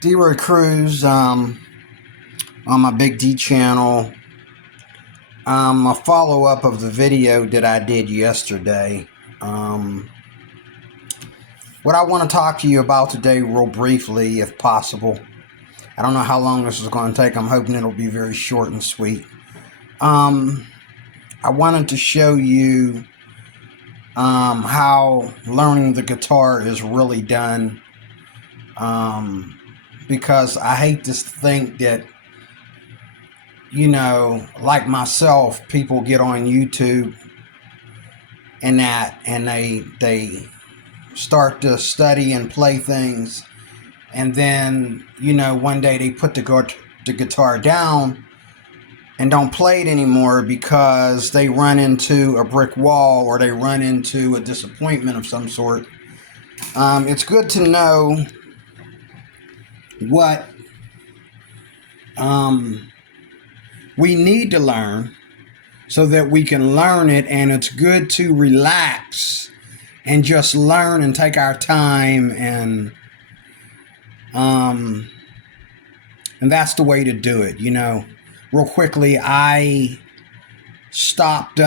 D-Roy Cruz on my Big D channel. A follow-up of the video that I did yesterday. What I want to talk to you about today real briefly, if possible. I don't know how long this is going to take. I'm hoping it'll be very short and sweet. I wanted to show you how learning the guitar is really done. Because I hate to think that, like myself, people get on YouTube and they start to study and play things, and then one day they put the guitar down and don't play it anymore because they run into a brick wall or they run into a disappointment of some sort. It's good to know what we need to learn so that we can learn it, and it's good to relax and just learn and take our time, and that's the way to do it. Real quickly, I stopped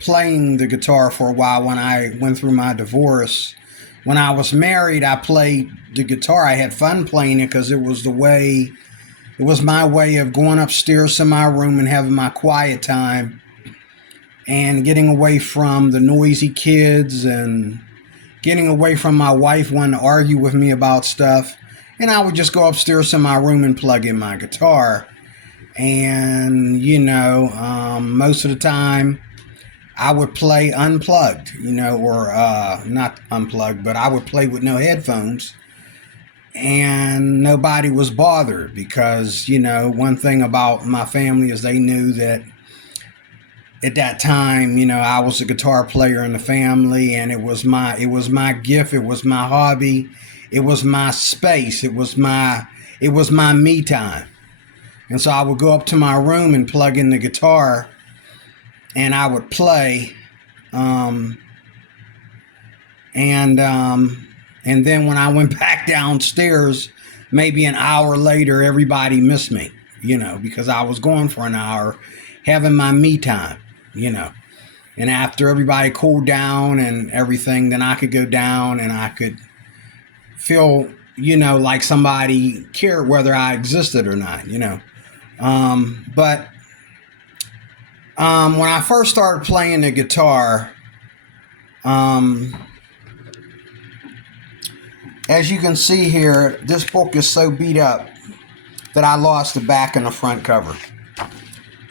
playing the guitar for a while when I went through my divorce. When I was married, I played the guitar. I had fun playing it because it was my way of going upstairs to my room and having my quiet time and getting away from the noisy kids and getting away from my wife wanting to argue with me about stuff. And I would just go upstairs to my room and plug in my guitar. And, most of the time I would play unplugged, or not unplugged, but I would play with no headphones. And nobody was bothered because, one thing about my family is they knew that at that time, I was a guitar player in the family, and it was my gift, it was my hobby, it was my space, it was my me time. And so I would go up to my room and plug in the guitar, and I would play, and then when I went back downstairs, maybe an hour later, everybody missed me, because I was gone for an hour having my me time, And after everybody cooled down and everything, then I could go down and I could feel, like somebody cared whether I existed or not, But when I first started playing the guitar, as you can see here, this book is so beat up that I lost the back and the front cover.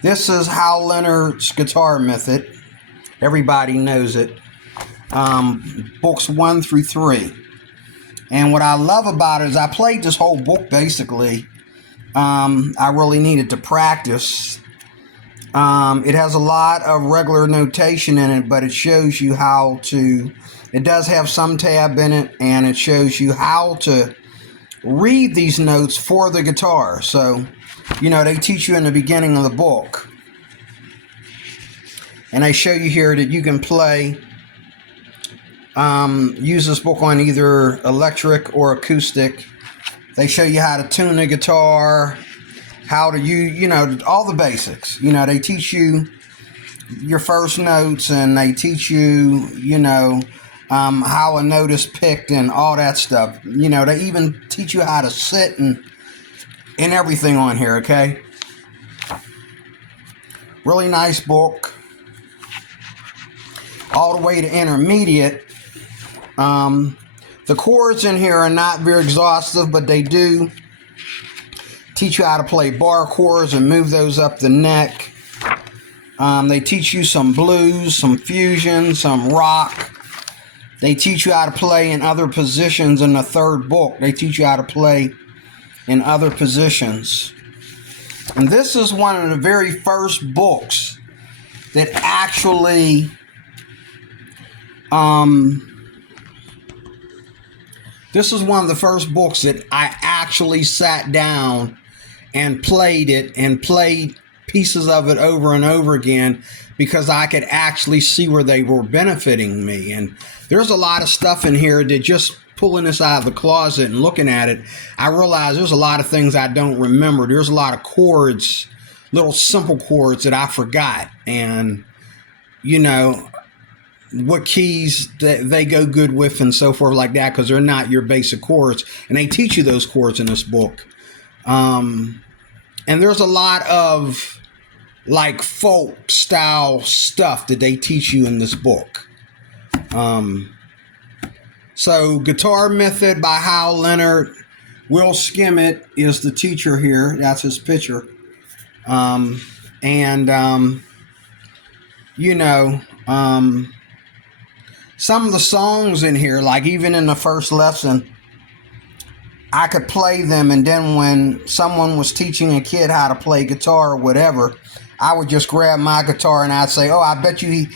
This is Hal Leonard's Guitar Method. Everybody knows it. Books 1 through 3. And what I love about it is I played this whole book basically. I really needed to practice. It has a lot of regular notation in it, but it shows you how to... It does have some tab in it, and it shows you how to read these notes for the guitar. So, they teach you in the beginning of the book. And they show you here that you can play, use this book on either electric or acoustic. They show you how to tune the guitar, how to use, all the basics. They teach you your first notes, and they teach you, how a note is picked and all that stuff. They even teach you how to sit and everything on here, okay? Really nice book. All the way to intermediate. The chords in here are not very exhaustive, but they do teach you how to play bar chords and move those up the neck. They teach you some blues, some fusion, some rock. They teach you how to play in other positions in the third book. They teach you how to play in other positions. And this is one of the very first books that actually this is one of the first books that I actually sat down and played it and played pieces of it over and over again because I could actually see where they were benefiting me. And there's a lot of stuff in here that just pulling this out of the closet and looking at it, I realized there's a lot of things I don't remember. There's a lot of chords, little simple chords that I forgot. And, you know, what keys that they go good with and so forth like that, because they're not your basic chords. And they teach you those chords in this book. And there's a lot of like folk style stuff that they teach you in this book. So Guitar Method by Hal Leonard. Will Skimmett is the teacher here. That's his picture. You know, some of the songs in here, like even in the first lesson, I could play them, and then when someone was teaching a kid how to play guitar or whatever, I would just grab my guitar and I'd say, "Oh, I bet you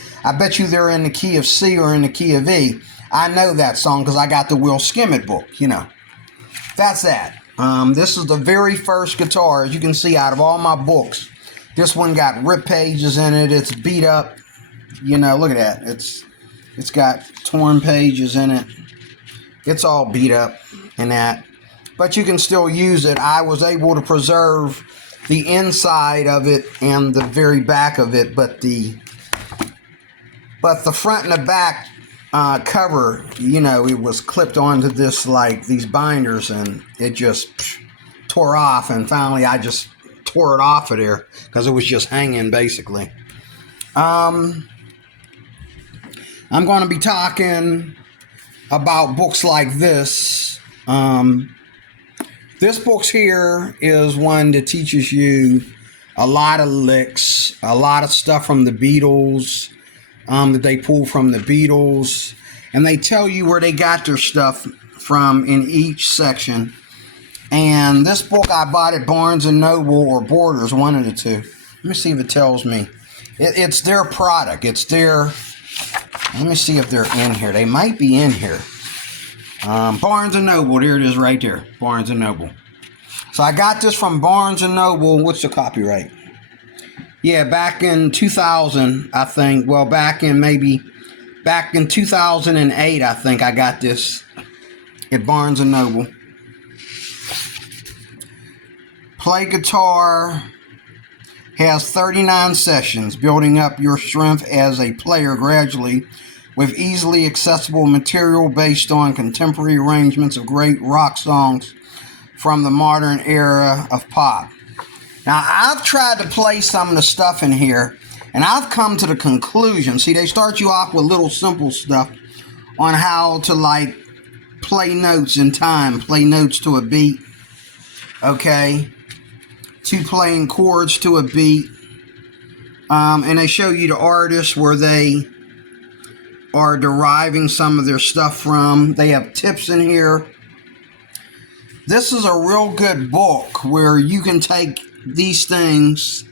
they're in the key of C or in the key of E." I know that song because I got the Will Skimmett book, you know. That's that. This is the very first guitar, as you can see, out of all my books. This one got rip pages in it. It's beat up. You know, look at that. It's got torn pages in it. It's all beat up and that. But you can still use it. I was able to preserve the inside of it and the very back of it, but the front and the back cover, you know, it was clipped onto this, like these binders, and it just tore off, and finally I just tore it off of there because it was just hanging basically. I'm going to be talking about books like this. This book here is one that teaches you a lot of licks, a lot of stuff from the Beatles, that they pull from the Beatles, and they tell you where they got their stuff from in each section. And this book I bought at Barnes & Noble or Borders, one of the two. Let me see if it tells me. It's their product. It's their... Let me see if they're in here. They might be in here. Barnes & Noble. There it is right there. Barnes & Noble. So I got this from Barnes & Noble. What's the copyright? Yeah, back in 2000, I think. Well, back in 2008, I think I got this at Barnes & Noble. Play Guitar has 39 sessions, building up your strength as a player gradually with easily accessible material based on contemporary arrangements of great rock songs from the modern era of pop. Now, I've tried to play some of the stuff in here, and I've come to the conclusion. See, they start you off with little simple stuff on how to, like, play notes in time, play notes to a beat, okay, to playing chords to a beat, and they show you the artists where they are deriving some of their stuff from. They have tips in here. This is a real good book where you can take these things,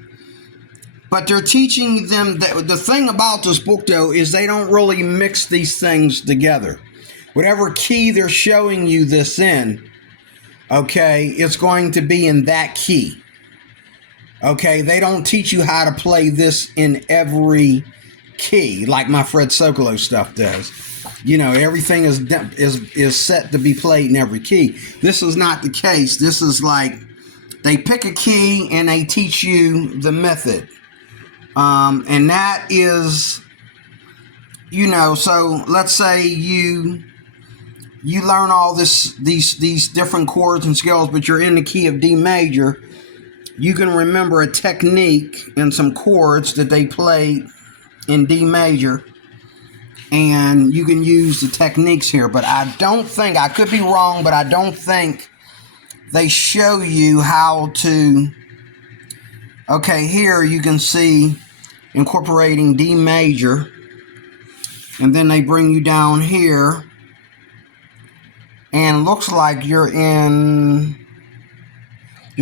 but they're teaching them that the thing about this book, though, is they don't really mix these things together. Whatever key they're showing you this in, okay, it's going to be in that key. Okay, they don't teach you how to play this in every key like my Fred Sokolow stuff does. You know, everything is set to be played in every key. This is not the case. This is like they pick a key and they teach you the method. And that is, you know, so let's say you learn all these different chords and scales, but you're in the key of D major. You can remember a technique and some chords that they play in D major, and you can use the techniques here. But I don't think, I could be wrong, but I don't think they show you how to. Okay, here you can see incorporating D major, and then they bring you down here, and it looks like you're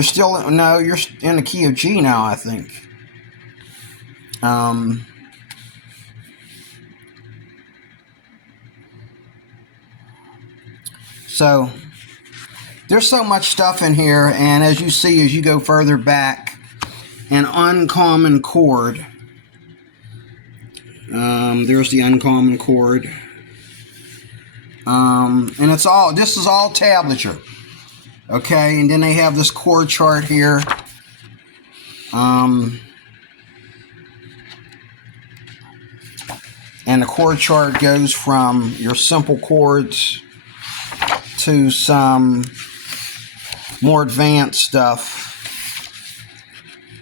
still in the key of G now, I think. So there's so much stuff in here, and as you see, as you go further back, an uncommon chord. There's the uncommon chord. And this is all tablature. Okay, and then they have this chord chart here. And the chord chart goes from your simple chords to some more advanced stuff.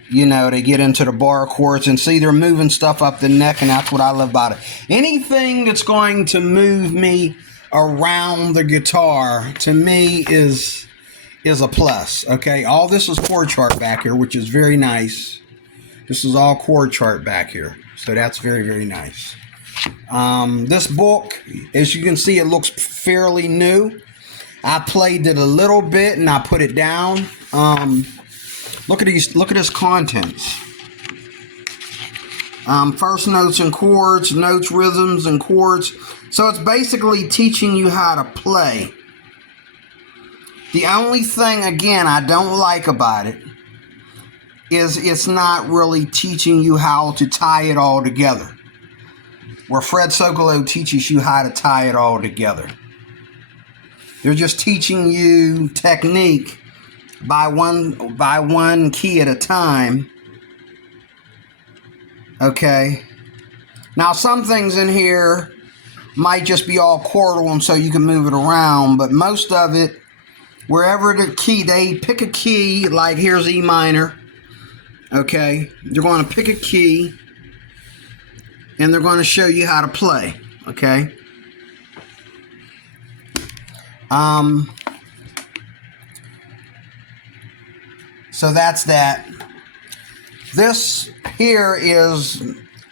You know, they get into the bar chords, and see, they're moving stuff up the neck, and that's what I love about it. Anything that's going to move me around the guitar, to me, is a plus. Okay, all this is chord chart back here, which is very nice. This is all chord chart back here, so that's very, very nice. This book, as you can see, it looks fairly new. I played it a little bit and I put it down. Look at this contents. First notes and chords, notes, rhythms, and chords. So it's basically teaching you how to play. The only thing, again, I don't like about it is it's not really teaching you how to tie it all together. Where Fred Sokolow teaches you how to tie it all together. They're just teaching you technique by one key at a time. Okay. Now some things in here might just be all chordal and so you can move it around, but most of it, wherever the key, they pick a key, like here's E minor. Okay. They're going to pick a key and they're going to show you how to play. Okay. So that's that. This here is,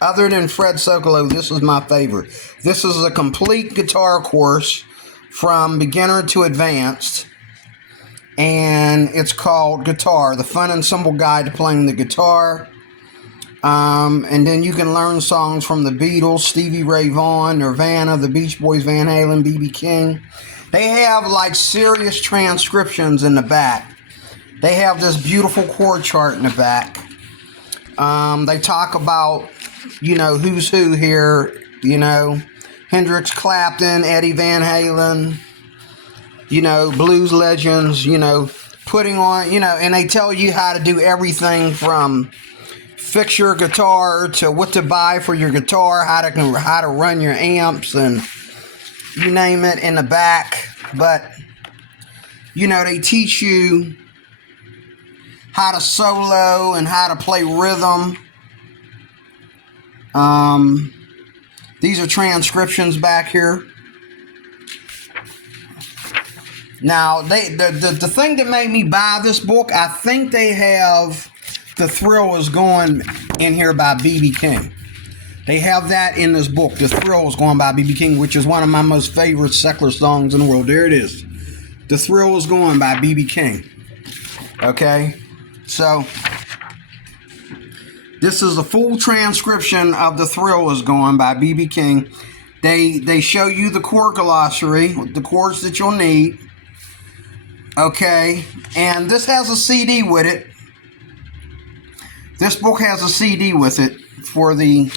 other than Fred Sokolow, this is my favorite. This is a complete guitar course from beginner to advanced. And it's called Guitar, the Fun and Simple Guide to Playing the Guitar. And then you can learn songs from the Beatles, Stevie Ray Vaughan, Nirvana, the Beach Boys, Van Halen, B.B. King. They have like serious transcriptions in the back. They have this beautiful chord chart in the back. They talk about, you know, who's who here, you know, Hendrix, Clapton, Eddie Van Halen, you know, blues legends, you know, putting on, you know, and they tell you how to do everything from fix your guitar to what to buy for your guitar, how to run your amps, and you name it in the back. But you know, they teach you how to solo and how to play rhythm. These are transcriptions back here. Now, the thing that made me buy this book, I think they have The Thrill Is Going in here by B.B. King. They have that in this book. The Thrill Is Going by B.B. King, which is one of my most favorite secular songs in the world. There it is. The Thrill Is Going by B.B. King. Okay? So, this is a full transcription of The Thrill Is Going by B.B. King. They show you the chord glossary, the chords that you'll need. Okay? And this has a CD with it. This book has a CD with it for the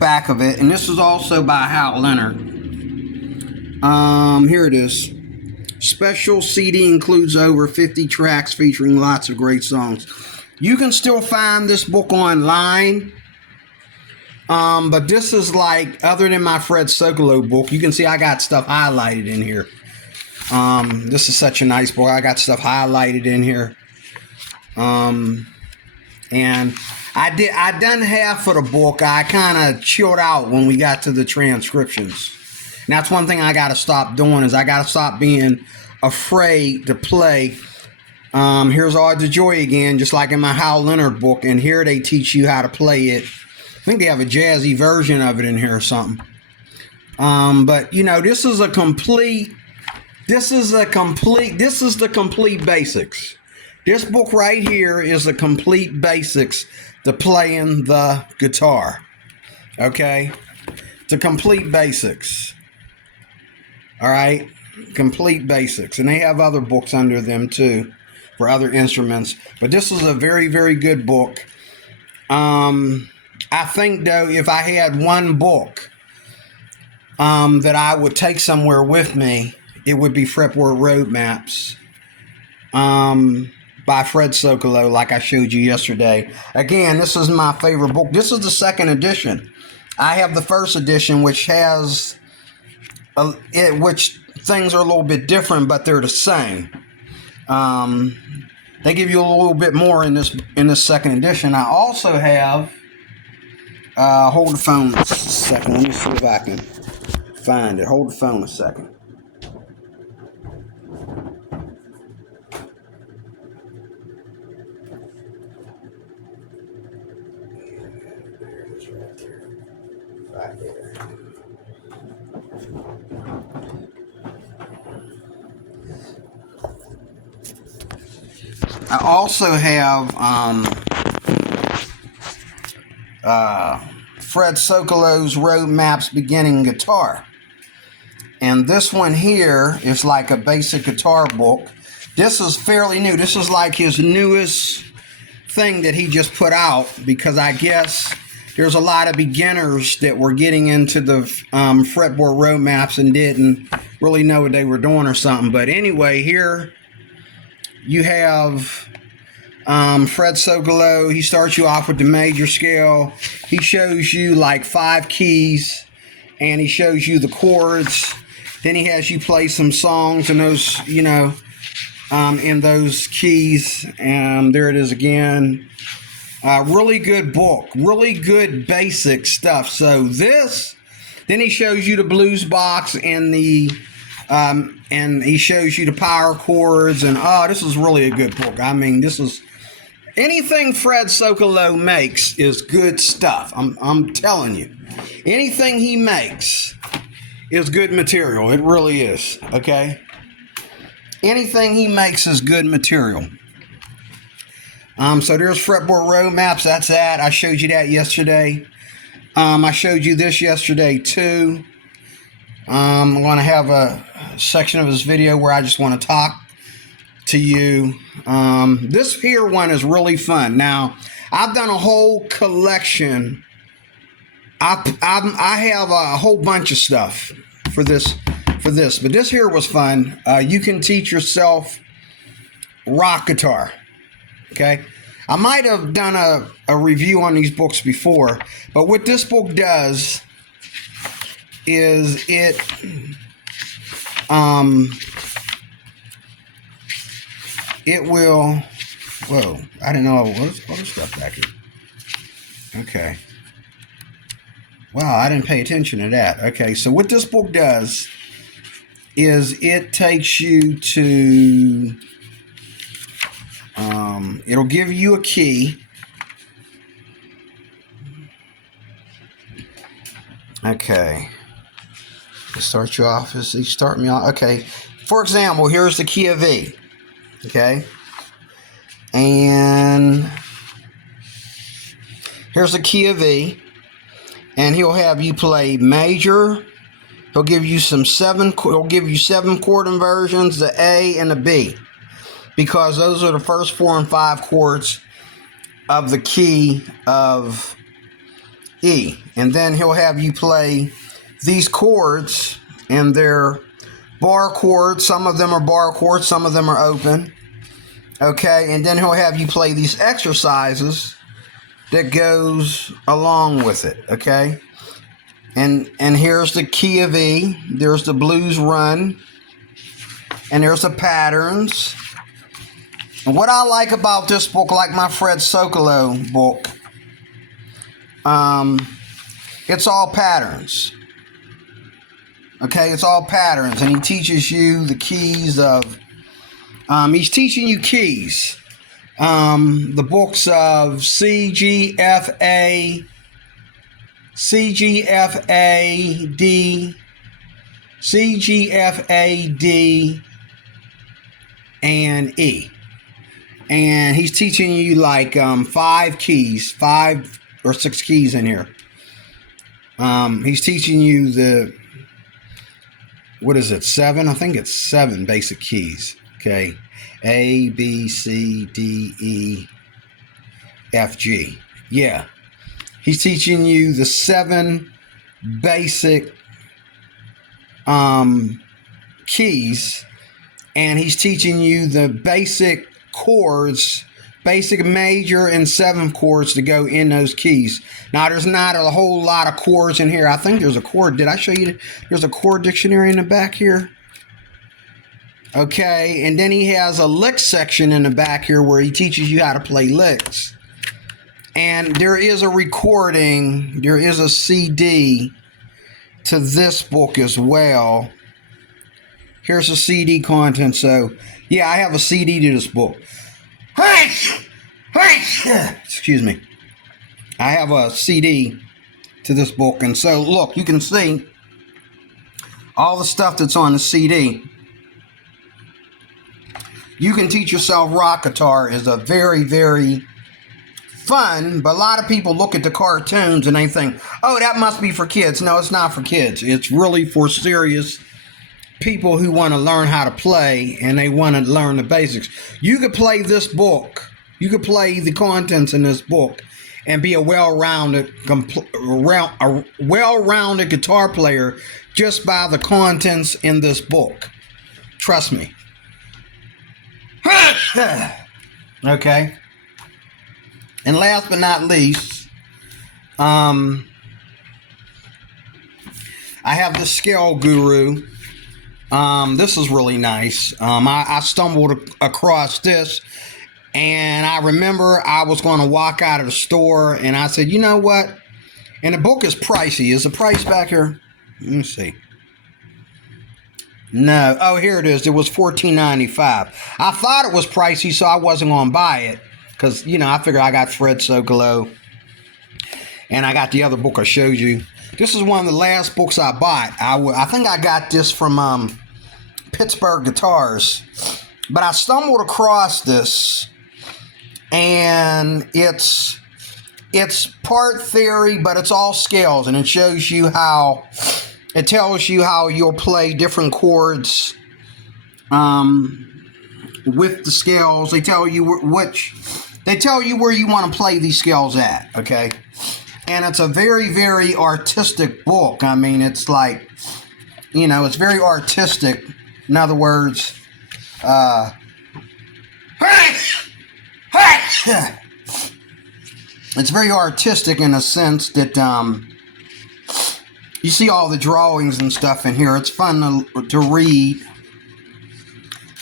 back of it. And this is also by Hal Leonard. Here it is. Special CD includes over 50 tracks featuring lots of great songs. You can still find this book online. But this is like, other than my Fred Sokolow book, you can see I got stuff highlighted in here. This is such a nice book. I got stuff highlighted in here. And I done half of the book. I kind of chilled out when we got to the transcriptions. And that's one thing I got to stop doing, is I got to stop being afraid to play. Here's Ode to Joy again, just like in my Hal Leonard book. And here they teach you how to play it. I think they have a jazzy version of it in here or something. But you know, this is the complete basics. This book right here is the complete basics to playing the guitar. Okay? The complete basics. All right? Complete basics. And they have other books under them too for other instruments. But this is a very, very good book. I think, though, if I had one book that I would take somewhere with me, it would be Fretboard Road Maps by Fred Sokolow, like I showed you yesterday. Again, this is my favorite book. This is the second edition. I have the first edition, which has which things are a little bit different, but they're the same. They give you a little bit more in this second edition. I also have hold the phone a second. Let me see if I can find it. Hold the phone a second. Right there. I also have Fred Sokolow's Road Maps Beginning Guitar. And this one here is like a basic guitar book. This is fairly new. This is like his newest thing that he just put out, because I guess there's a lot of beginners that were getting into the fretboard road maps and didn't really know what they were doing or something. But anyway, here you have Fred Sokolow. He starts you off with the major scale. He shows you like 5 keys, and he shows you the chords. Then he has you play some songs in those, in those keys. And there it is again. Really good book, really good basic stuff. So then he shows you the blues box and and he shows you the power chords, and this is really a good book. I mean, this is anything Fred Sokolow makes is good stuff. I'm telling you, anything he makes is good material. It really is. Okay, anything he makes is good material. So there's Fretboard Road Maps. That's that. I showed you that yesterday. I showed you this yesterday too. I'm going to have a section of this video where I just want to talk to you. This here one is really fun. Now, I've done a whole collection. I have a whole bunch of stuff for this, but this here was fun. You can teach yourself rock guitar. Okay, I might have done a review on these books before, but what this book does is it will, whoa, I didn't know what other stuff back here. Okay, wow, I didn't pay attention to that. Okay, so what this book does is it takes you to it'll give you a key. Okay. Start you off. Start me off. Okay. For example, here's the key of E. Okay. And here's the key of E. And he'll have you play major. He'll give you he'll give you 7 chord inversions, the A and the B, because those are the first 4 and 5 chords of the key of E. And then he'll have you play these chords, and they're bar chords. Some of them are bar chords, some of them are open. Okay, and then he'll have you play these exercises that goes along with it. Okay, and here's the key of E. There's the blues run, and there's the patterns. And what I like about this book, like my Fred Sokolow book, it's all patterns. Okay, it's all patterns, and he teaches you the keys of. He's teaching you keys. The books of C, G, F, A, D, C, G, F, A, D, and E. And he's teaching you like 5 keys, 5 or 6 keys in here. He's teaching you the, what is it, 7? I think it's 7 basic keys. Okay, A, B, C, D, E, F, G. Yeah, he's teaching you the 7 basic keys, and he's teaching you the basic chords, basic major and seventh chords to go in those keys. Now, there's not a whole lot of chords in here. I think there's a chord. Did I show you? There's a chord dictionary in the back here. Okay, and then he has a lick section in the back here where he teaches you how to play licks. And there is a recording, there is a CD to this book as well. Here's the CD content. So, yeah, I have a CD to this book. Excuse me. I have a CD to this book. And so, look, you can see all the stuff that's on the CD. You Can Teach Yourself Rock Guitar is a very, very fun, but a lot of people look at the cartoons and they think, oh, that must be for kids. No, it's not for kids. It's really for serious people who want to learn how to play and they want to learn the basics. You could play this book. You could play the contents in this book and be a well-rounded guitar player just by the contents in this book. Trust me. Okay. And last but not least, I have the Scale Guru. This is really nice. I stumbled across this, and I remember I was going to walk out of the store, and I said, you know what? And the book is pricey. Is the price back here? Let me see. No. Oh, here it is. It was $14.95. I thought it was pricey, so I wasn't going to buy it. Because, you know, I figured I got Fred Socolow. And I got the other book I showed you. This is one of the last books I bought. I think I got this from Pittsburgh Guitars. But I stumbled across this. And it's part theory, but it's all scales. And it shows you how... It tells you how you'll play different chords with the scales. They tell you where you want to play these scales at, okay? And it's a very, very artistic book. I mean, it's like, you know, it's very artistic. In other words, it's very artistic in a sense that you see all the drawings and stuff in here. It's fun to read.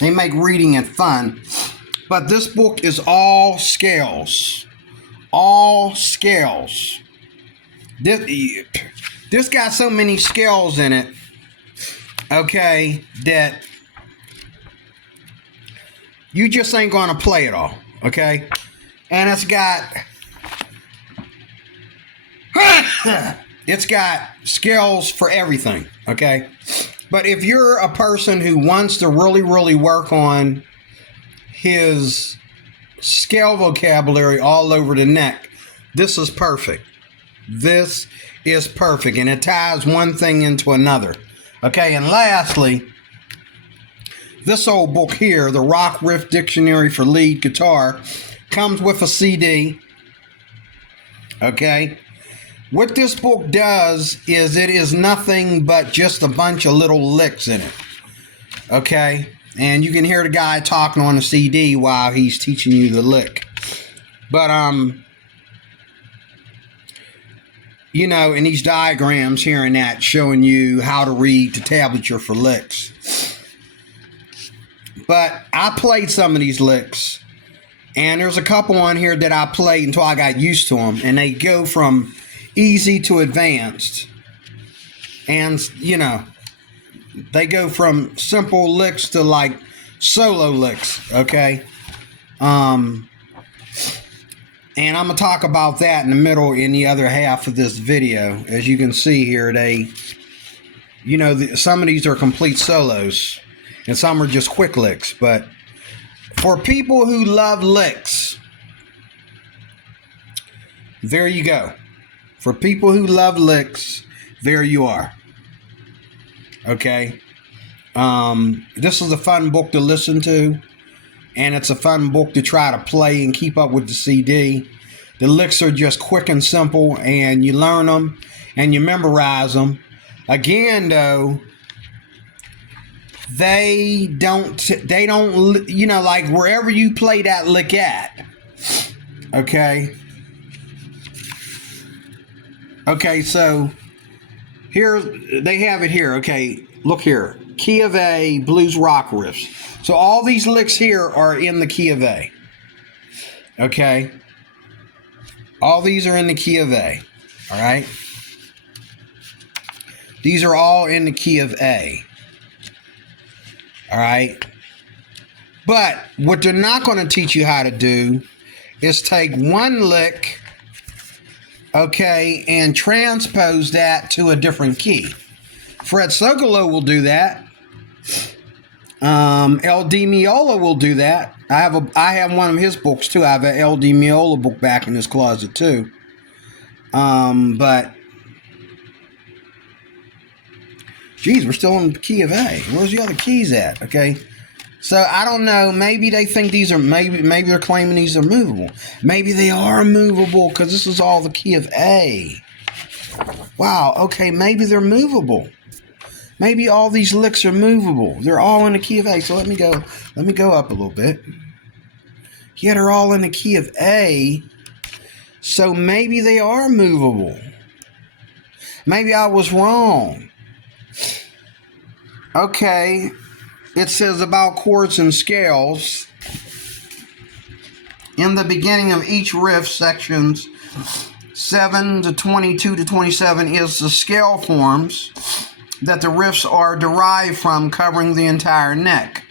They make reading it fun. But this book is all scales. All scales. This got so many scales in it, okay, that you just ain't going to play it all, okay? And it's got... It's got scales for everything, okay? But if you're a person who wants to really, really work on his scale vocabulary all over the neck, this is perfect. This is perfect, and it ties one thing into another, okay? And lastly, this old book here, the Rock Riff Dictionary for Lead Guitar, comes with a CD, okay? What this book does is it is nothing but just a bunch of little licks in it, okay? And you can hear the guy talking on the CD while he's teaching you the lick. But, you know, in these diagrams here and that showing you how to read the tablature for licks. But I played some of these licks, and there's a couple on here that I played until I got used to them, and they go from easy to advanced, and you know, they go from simple licks to like solo licks, okay? And I'm gonna talk about that in the middle in the other half of this video. As you can see here, they, you know, some of these are complete solos and some are just quick licks. But for people who love licks, there you go. For people who love licks, there you are. Okay. This is a fun book to listen to, and it's a fun book to try to play and keep up with the CD. The licks are just quick and simple, and you learn them and you memorize them. Again, though, they don't, you know, like wherever you play that lick at, okay? Okay, so here, they have it here, okay? Look here, key of A, blues rock riffs. So all these licks here are in the key of A, okay? All these are in the key of A, all right? These are all in the key of A. All right. But what they're not going to teach you how to do is take one lick, okay, and transpose that to a different key. Fred Sogolo will do that. L.D. Miola will do that. I have one of his books too. I have an L.D. Miola book back in his closet too. But geez, we're still in the key of A. Where's the other keys at? Okay. So I don't know. Maybe they think these are, maybe they're claiming these are movable. Maybe they are movable because this is all the key of A. Wow. Okay. Maybe they're movable. Maybe all these licks are movable. They're all in the key of A. So let me go up a little bit. Yeah, they're all in the key of A. So maybe they are movable. Maybe I was wrong. Okay, it says about chords and scales. In the beginning of each riff, sections 7 to 22 to 27 is the scale forms that the riffs are derived from, covering the entire neck.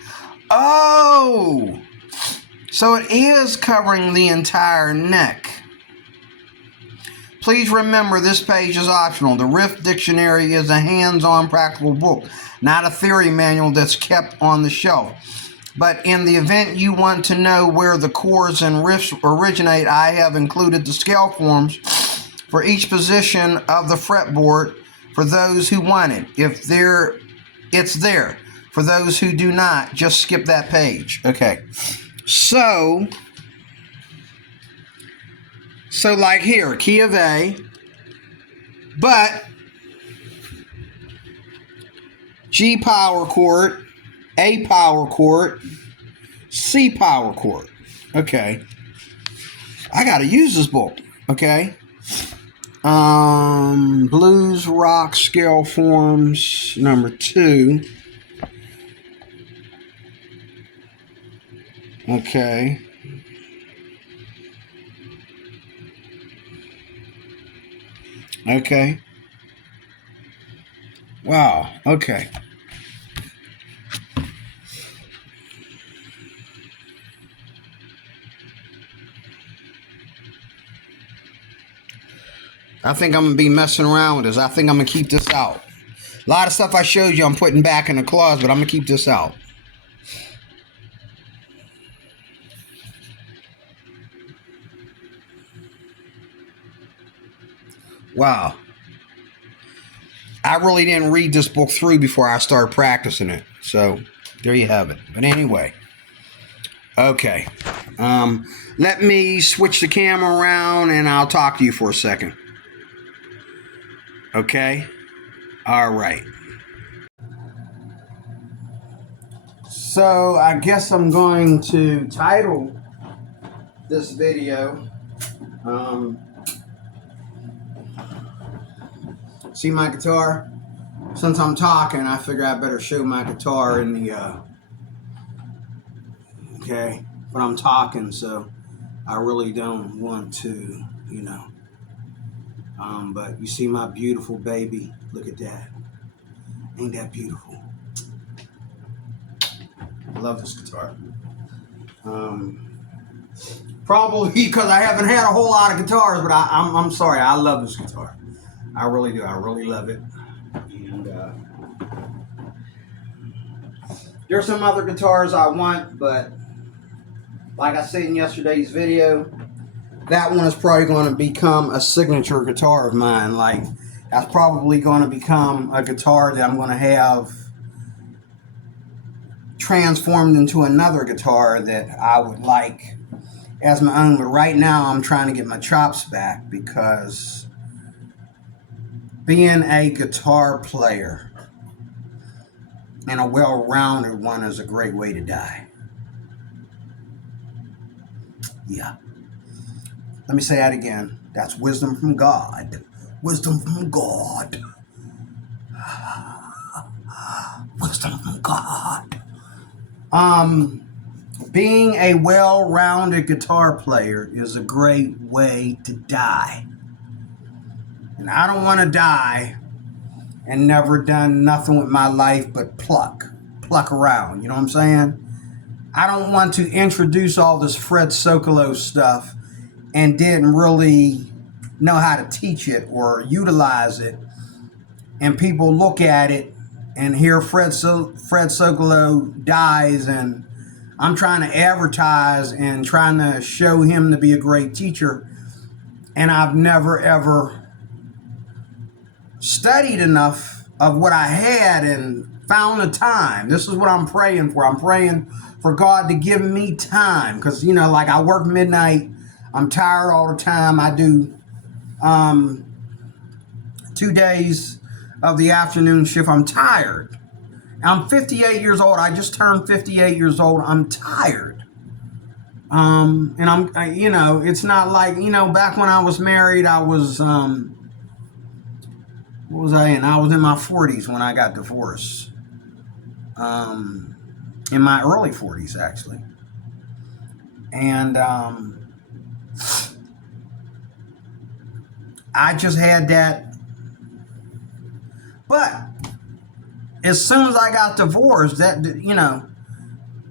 Oh, so it is covering the entire neck. Please remember, this page is optional. The Riff Dictionary is a hands-on practical book, not a theory manual that's kept on the shelf. But in the event you want to know where the chords and riffs originate, I have included the scale forms for each position of the fretboard for those who want it. It's there. For those who do not, just skip that page. Okay. So like here, key of A, but G power chord, A power chord, C power chord. Okay. I got to use this book. Okay. Blues rock scale forms number 2. Okay. Okay. Wow. Okay. I think I'm going to be messing around with this. I think I'm going to keep this out. A lot of stuff I showed you I'm putting back in the closet, but I'm going to keep this out. Wow. I really didn't read this book through before I started practicing it. So, there you have it. But anyway. Okay. Let me switch the camera around and I'll talk to you for a second. Okay? All right. So, I guess I'm going to title this video, see my guitar? Since I'm talking, I figure I better show my guitar in the, okay, but I'm talking, so I really don't want to, you know. But you see my beautiful baby? Look at that. Ain't that beautiful? I love this guitar. Probably because I haven't had a whole lot of guitars, but I'm sorry, I love this guitar. I really do. I really love it. And there's some other guitars I want, but like I said in yesterday's video, that one is probably going to become a signature guitar of mine. Like, that's probably going to become a guitar that I'm going to have transformed into another guitar that I would like as my own. But right now, I'm trying to get my chops back, because being a guitar player and a well-rounded one is a great way to die. Yeah. Let me say that again. That's wisdom from God. Wisdom from God. Wisdom from God. Being a well-rounded guitar player is a great way to die. And I don't want to die and never done nothing with my life but pluck around. You know what I'm saying? I don't want to introduce all this Fred Sokolow stuff and didn't really know how to teach it or utilize it. And people look at it and hear Fred Sokolow dies, and I'm trying to advertise and trying to show him to be a great teacher. And I've never ever studied enough of what I had and found the time. This is what I'm praying for. I'm praying for God to give me time, because, you know, like I work midnight. I'm tired all the time. I do 2 days of the afternoon shift. I'm tired. I'm 58 years old. I just turned 58 years old. I'm tired. And you know, it's not like, you know, back when I was married, I was, what was I in? I was in my 40s when I got divorced. In my early 40s, actually. And I just had that. But as soon as I got divorced, that, you know,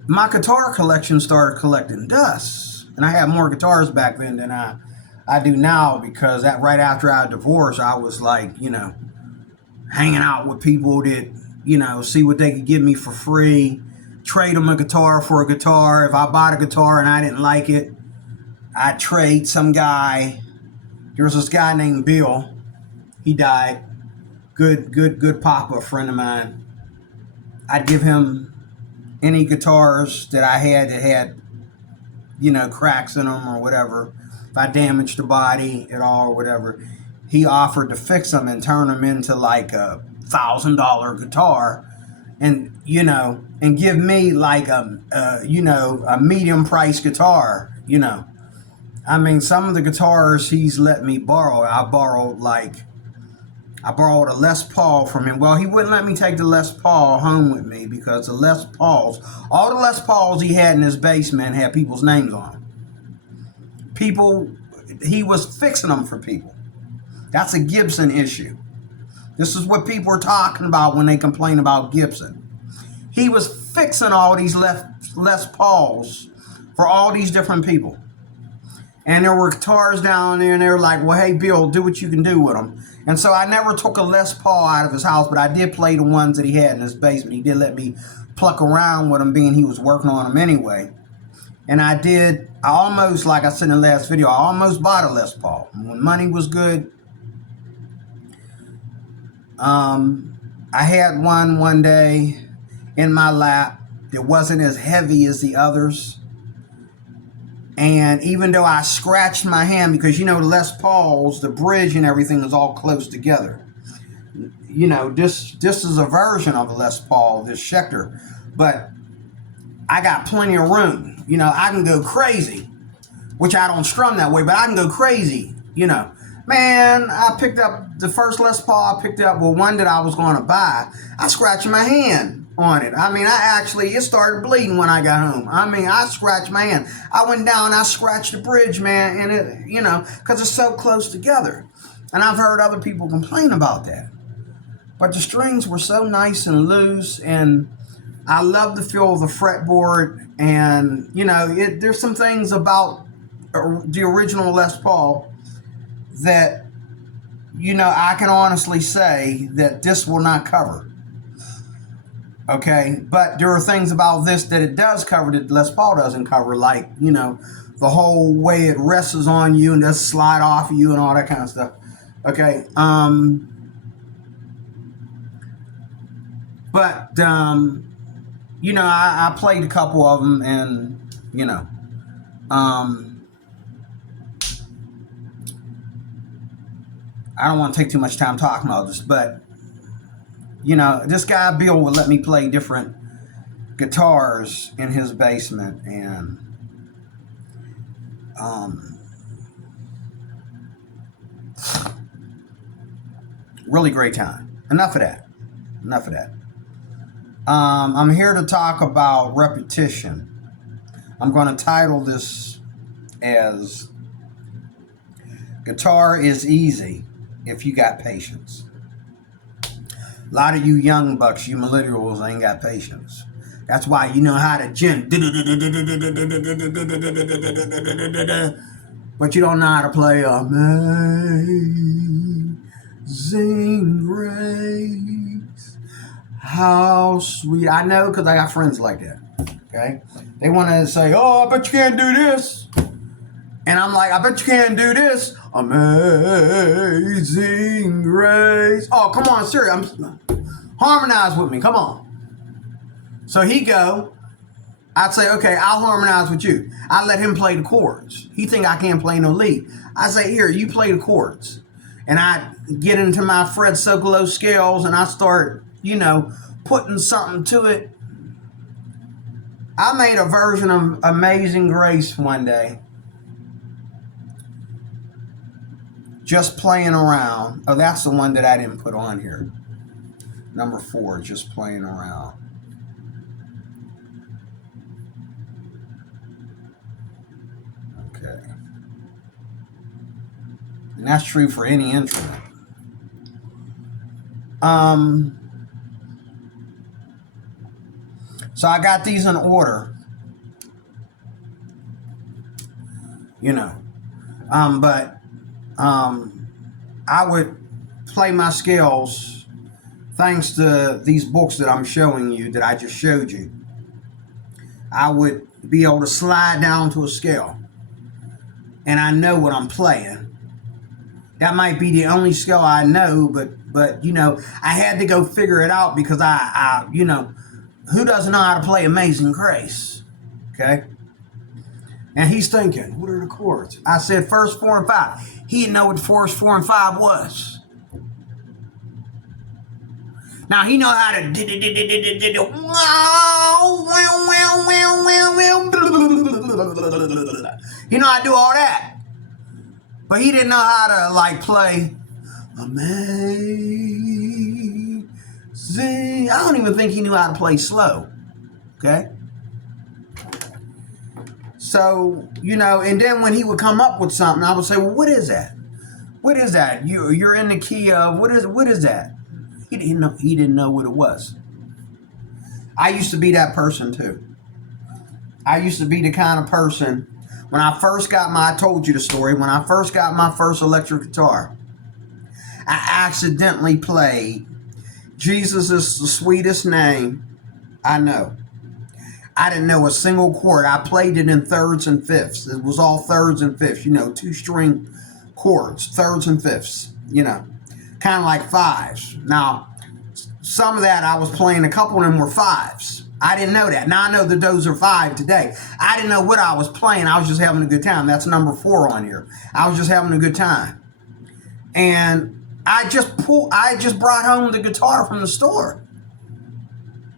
my guitar collection started collecting dust. And I had more guitars back then than I do now, because that right after I divorced, I was like, you know, hanging out with people that, you know, see what they could give me for free, trade them a guitar for a guitar. If I bought a guitar and I didn't like it, I'd trade some guy. There was this guy named Bill. He died. Good papa, friend of mine. I'd give him any guitars that I had that had, you know, cracks in them or whatever. If I damaged the body at all or whatever, he offered to fix them and turn them into like a $1,000 guitar, and, you know, and give me like you know, a medium price guitar. You know, I mean, some of the guitars he's let me borrow. I borrowed a Les Paul from him. Well, he wouldn't let me take the Les Paul home with me, because all the Les Pauls he had in his basement had people's names on them. He was fixing them for people. That's a Gibson issue. This is what people are talking about when they complain about Gibson. He was fixing all these Les Pauls for all these different people. And there were guitars down there, and they were like, well, hey, Bill, do what you can do with them. And so I never took a Les Paul out of his house, but I did play the ones that he had in his basement. He did let me pluck around with them, being he was working on them anyway. And I almost, like I said in the last video, I almost bought a Les Paul. When money was good, I had one day in my lap that wasn't as heavy as the others. And even though I scratched my hand, because, you know, the Les Pauls, the bridge and everything is all close together. You know, this is a version of a Les Paul, this Schecter. But I got plenty of room. You know, I can go crazy, which I don't strum that way, but I can go crazy, you know. Man, I picked up the first Les Paul I picked up, well, one that I was going to buy. I scratched my hand on it. I mean, it started bleeding when I got home. I mean, I scratched my hand. I went down, I scratched the bridge, man, and it, you know, because it's so close together. And I've heard other people complain about that. But the strings were so nice and loose, and I love the feel of the fretboard. And, you know, there's some things about the original Les Paul that, you know, I can honestly say that this will not cover. Okay, but there are things about this that it does cover that Les Paul doesn't cover, like, you know, the whole way it rests on you and just slide off of you and all that kind of stuff. Okay, but you know, I played a couple of them, and, you know, I don't want to take too much time talking about this, but You know, this guy Bill would let me play different guitars in his basement, and um, really great time. Enough of that. Enough of that. I'm here to talk about repetition. I'm going to title this as Guitar is Easy If You Got Patience. A lot of you young bucks, you millennials, ain't got patience. That's why you know how to gin, but you don't know how to play Amazing Grace. How sweet. I know, because I got friends like that. Okay? They want to say, oh, I bet you can't do this. And I'm like, I bet you can't do this. Amazing Grace. Oh, come on, serious. Harmonize with me. Come on. So he go. I'd say, okay, I'll harmonize with you. I let him play the chords. He think I can't play no lead. I say, here, you play the chords. And I get into my Fred Sokolow scales and I start, putting something to it. I made a version of Amazing Grace one day. Just playing around. Oh, that's the one that I didn't put on here. Number 4, just playing around. Okay. And that's true for any instrument. So I got these in order. But I would play my scales thanks to these books that I'm showing you, that I just showed you. I would be able to slide down to a scale and I know what I'm playing. That might be the only scale I know, but I had to go figure it out because I who doesn't know how to play Amazing Grace? Okay? And he's thinking, what are the chords? I said first, 4, and 5. He didn't know what first, 4, and 5 was. Now he know how to he know how to do all that. But he didn't know how to play Amazing. I don't even think he knew how to play slow. Okay? So, and then when he would come up with something, I would say, well, what is that? What is that? You're in the key of, what is that? He didn't know what it was. I used to be that person too. I used to be the kind of person, when I first got I told you the story, when I first got my first electric guitar, I accidentally played Jesus is the Sweetest Name I Know. I didn't know a single chord. I played it in thirds and fifths. It was all thirds and fifths, 2-string chords, thirds and fifths, kind of like fives. Now, some of that I was playing, a couple of them were fives. I didn't know that. Now I know that those are 5 today. I didn't know what I was playing. I was just having a good time. That's number 4 on here. I was just having a good time. And I just brought home the guitar from the store.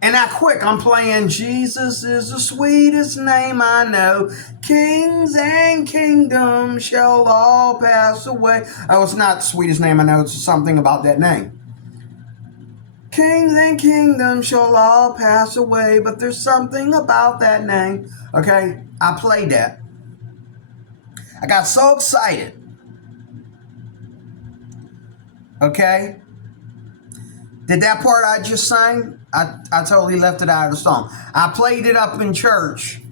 And that quick, I'm playing Jesus is the sweetest name I know. Kings and kingdoms shall all pass away. Oh, it's not the sweetest name I know. It's something about that name. Kings and kingdoms shall all pass away, but there's something about that name. Okay, I played that. I got so excited. Okay? Did that part I just sang? I totally left it out of the song. I played it up in church.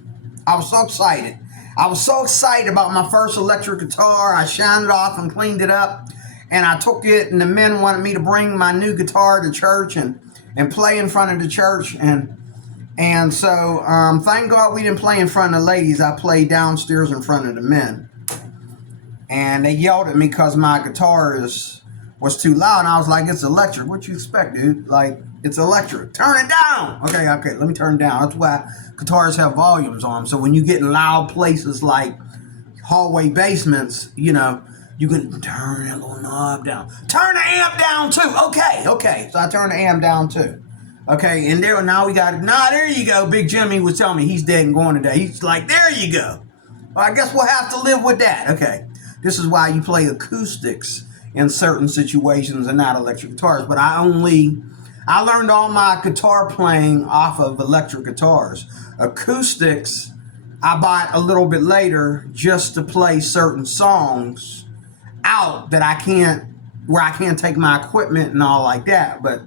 I was so excited. I was so excited about my first electric guitar. I shined it off and cleaned it up. And I took it, and the men wanted me to bring my new guitar to church and play in front of the church. And so thank God we didn't play in front of the ladies. I played downstairs in front of the men. And they yelled at me because my guitar was too loud. And I was like, it's electric. What you expect, dude? Like, it's electric. Turn it down. Okay, let me turn it down. That's why guitars have volumes on them. So when you get in loud places like hallway basements, You can turn that little knob down. Turn the amp down too. Okay. So I turn the amp down too. Okay, and now we got it. There you go. Big Jimmy was telling me he's dead and gone today. He's like, there you go. Well, I guess we'll have to live with that. Okay. This is why you play acoustics in certain situations and not electric guitars. But I learned all my guitar playing off of electric guitars. Acoustics, I bought a little bit later just to play certain songs out that where I can't take my equipment and all like that. But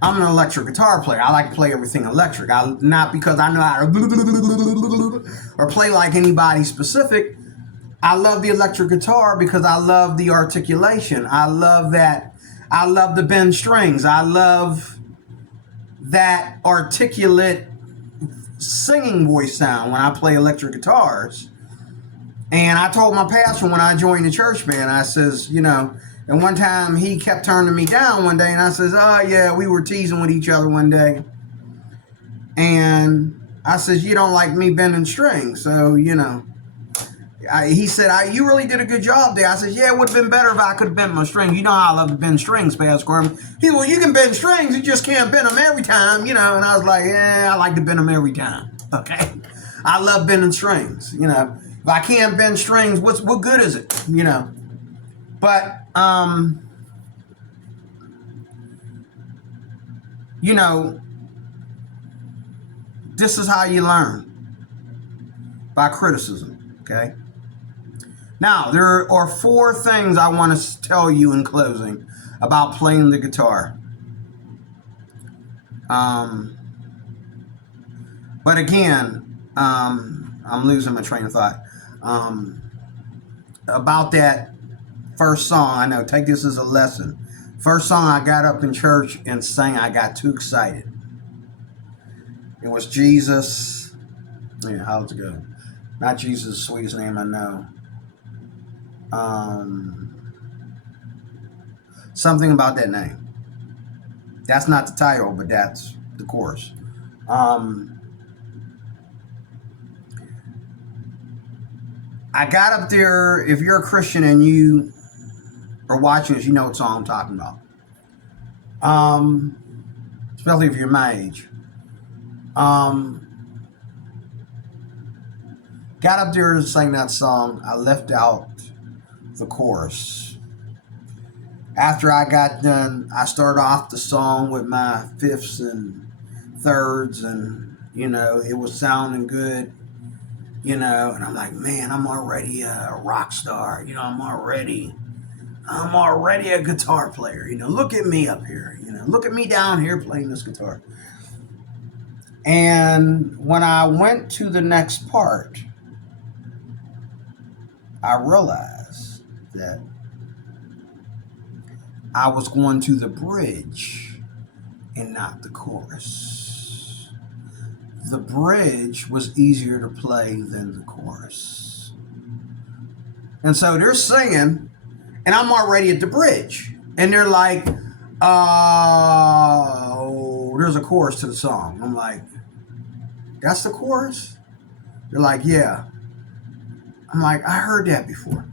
I'm an electric guitar player. I like to play everything electric. Not because I know how to or play like anybody specific. I love the electric guitar because I love the articulation. I love that. I love the bend strings. I love that articulate singing voice sound when I play electric guitars. And I told my pastor when I joined the church band, I says, and one time he kept turning me down one day, and I says, oh yeah, we were teasing with each other one day. And I says, you don't like me bending strings, so, he said, you really did a good job there. I said, yeah, it would have been better if I could have bent my strings. You know how I love to bend strings, Pastor Corbin. He said, well, you can bend strings, you just can't bend them every time, And I was like, yeah, I like to bend them every time, okay? I love bending strings, If I can't bend strings, what good is it, But, this is how you learn, by criticism, okay? Now, there are 4 things I want to tell you in closing about playing the guitar. But again, I'm losing my train of thought. About that first song, I know, take this as a lesson. First song I got up in church and sang, I got too excited. It was Jesus. Yeah, how's it go? Not Jesus, the sweetest name I know. Something about that name. That's not the title, but that's the chorus. I got up there. If you're a Christian and you are watching this, you know what song I'm talking about. Especially if you're my age. Got up there to sing that song. I left out the chorus. After I got done, I started off the song with my fifths and thirds, and it was sounding good. And I'm like, man, I'm already a rock star. I'm already a guitar player. Look at me up here. Look at me down here playing this guitar. And when I went to the next part, I realized that I was going to the bridge and not the chorus. The bridge was easier to play than the chorus. And so they're singing, and I'm already at the bridge. And they're like, oh, there's a chorus to the song. I'm like, that's the chorus? They're like, yeah. I'm like, I heard that before.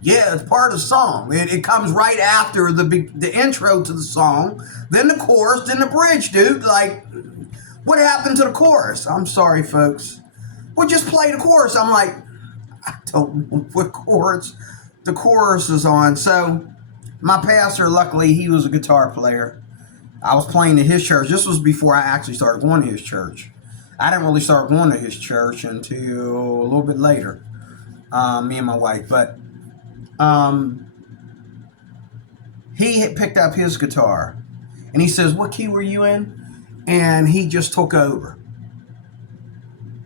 Yeah, it's part of the song. It comes right after the intro to the song, then the chorus, then the bridge, dude. Like, what happened to the chorus? I'm sorry, folks. Well, just play the chorus. I'm like, I don't know what chorus the chorus is on. So my pastor, luckily, he was a guitar player. I was playing at his church. This was before I actually started going to his church. I didn't really start going to his church until a little bit later, me and my wife. But he had picked up his guitar, and he says, what key were you in? And he just took over.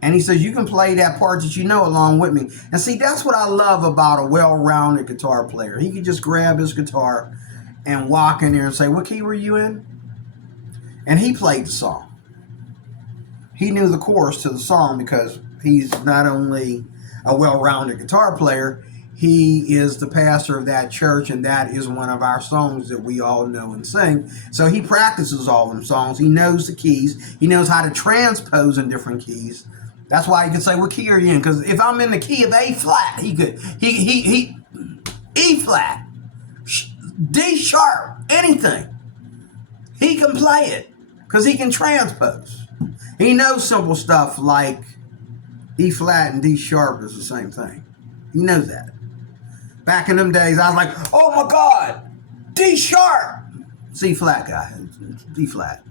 And he says, you can play that part that you know along with me. And see, that's what I love about a well-rounded guitar player. He could just grab his guitar and walk in there and say, what key were you in? And he played the song. He knew the chorus to the song because he's not only a well-rounded guitar player, he is the pastor of that church, and that is one of our songs that we all know and sing. So he practices all them songs. He knows the keys. He knows how to transpose in different keys. That's why he could say, what key are you in? Because if I'm in the key of A flat, he could, E flat, D sharp, anything. He can play it because he can transpose. He knows simple stuff like E flat and D sharp is the same thing. He knows that. Back in them days, I was like, oh my God, D sharp. C flat, guy, D flat.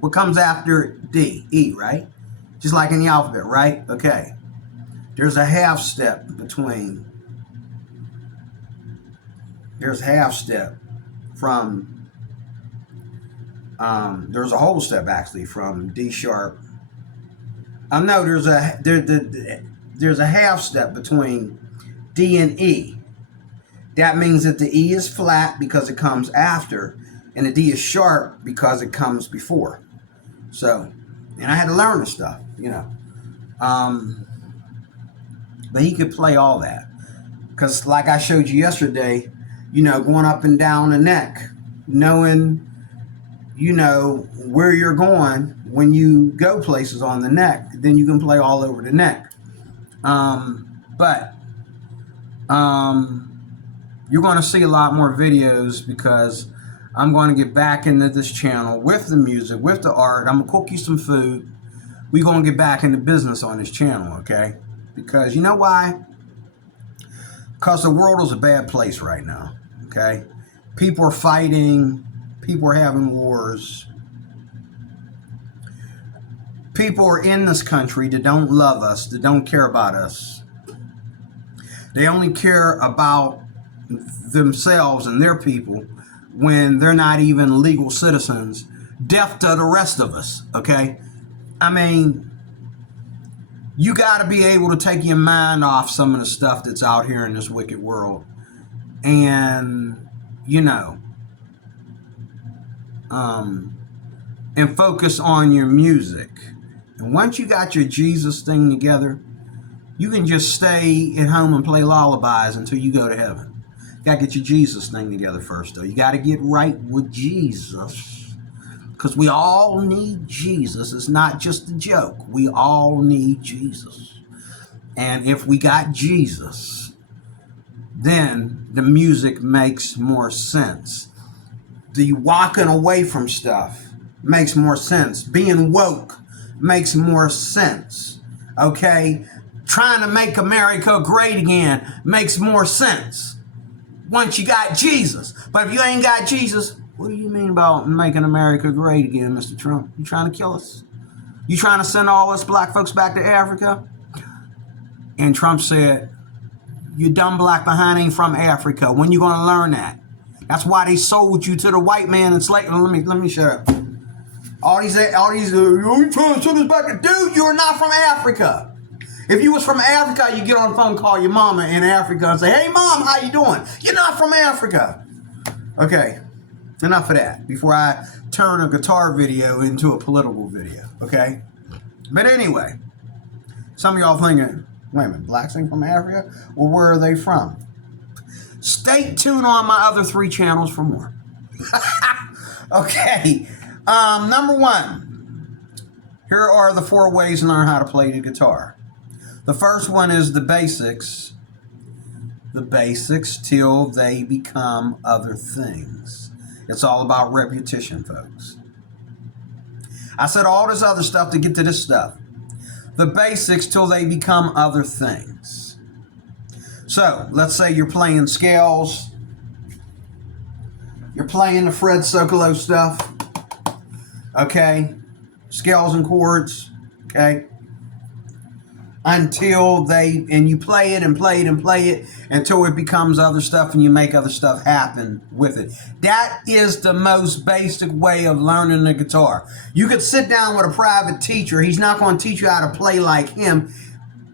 What comes after D? E, right? Just like in the alphabet, right? Okay. There's a half step between. There's a half step from. There's a whole step actually from D sharp. No, there's a half step between D and E. That means that the E is flat because it comes after, and the D is sharp because it comes before. So, and I had to learn this stuff, you know. But he could play all that. Because like I showed you yesterday, you know, going up and down the neck, knowing, you know, where you're going when you go places on the neck, then you can play all over the neck. But you're going to see a lot more videos because I'm going to get back into this channel with the music, with the art. I'm going to cook you some food. We're going to get back into business on this channel, okay? Because you know why? Because the world is a bad place right now, okay? People are fighting. People are having wars. People are in this country that don't love us, that don't care about us. They only care about themselves and their people when they're not even legal citizens. Death to the rest of us, okay? I mean, you got to be able to take your mind off some of the stuff that's out here in this wicked world. And, you know, and focus on your music. And once you got your Jesus thing together, you can just stay at home and play lullabies until you go to heaven. You got to get your Jesus thing together first, though. You got to get right with Jesus. Because we all need Jesus. It's not just a joke. We all need Jesus. And if we got Jesus, then the music makes more sense. The walking away from stuff makes more sense. Being woke makes more sense. Okay? Trying to make America great again makes more sense once you got Jesus. But if you ain't got Jesus, what do you mean about making America great again, Mr. Trump? You trying to kill us? You trying to send all us black folks back to Africa? And Trump said, you dumb black behind ain't from Africa. When you going to learn that? That's why they sold you to the white man and slave. Let me shut up. All these, you trying to send us back? Dude, you're not from Africa. If you was from Africa, you get on the phone, call your mama in Africa and say, hey, Mom, how you doing? You're not from Africa. Okay, enough of that before I turn a guitar video into a political video, okay? But anyway, some of y'all thinking, wait a minute, blacks ain't from Africa? Well, where are they from? Stay tuned on my other 3 channels for more. Okay, number 1. Here are the 4 ways to learn how to play the guitar. The first one is the basics. The basics till they become other things. It's all about repetition, folks. I said all this other stuff to get to this stuff. The basics till they become other things. So, let's say you're playing scales. You're playing the Fred Sokolow stuff. Okay? Scales and chords. Okay? Until and you play it and play it and play it until it becomes other stuff and you make other stuff happen with it. That is the most basic way of learning the guitar. You could sit down with a private teacher. He's not going to teach you how to play like him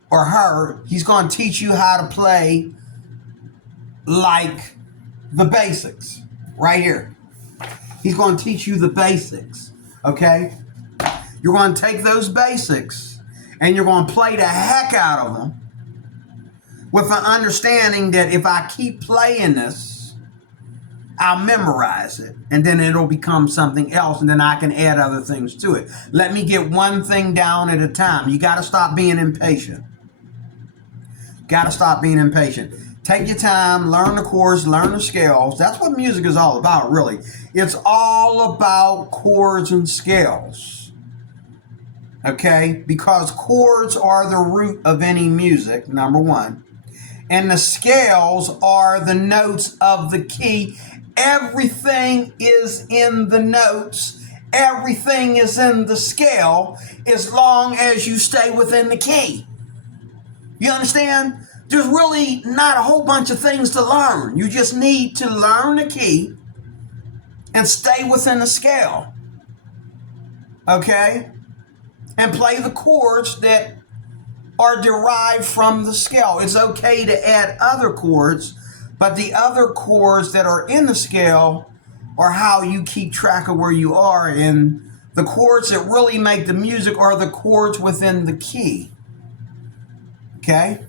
or her. He's going to teach you how to play like the basics right here. He's going to teach you the basics, okay? You're going to take those basics and you're going to play the heck out of them with the understanding that if I keep playing this, I'll memorize it, and then it'll become something else, and then I can add other things to it. Let me get one thing down at a time. You got to stop being impatient. Got to stop being impatient. Take your time, learn the chords, learn the scales. That's what music is all about, really. It's all about chords and scales. Okay? Because chords are the root of any music, number one. And the scales are the notes of the key. Everything is in the notes. Everything is in the scale as long as you stay within the key. You understand? There's really not a whole bunch of things to learn. You just need to learn the key and stay within the scale. Okay? And play the chords that are derived from the scale. It's okay to add other chords, but the other chords that are in the scale are how you keep track of where you are. And the chords that really make the music are the chords within the key. Okay?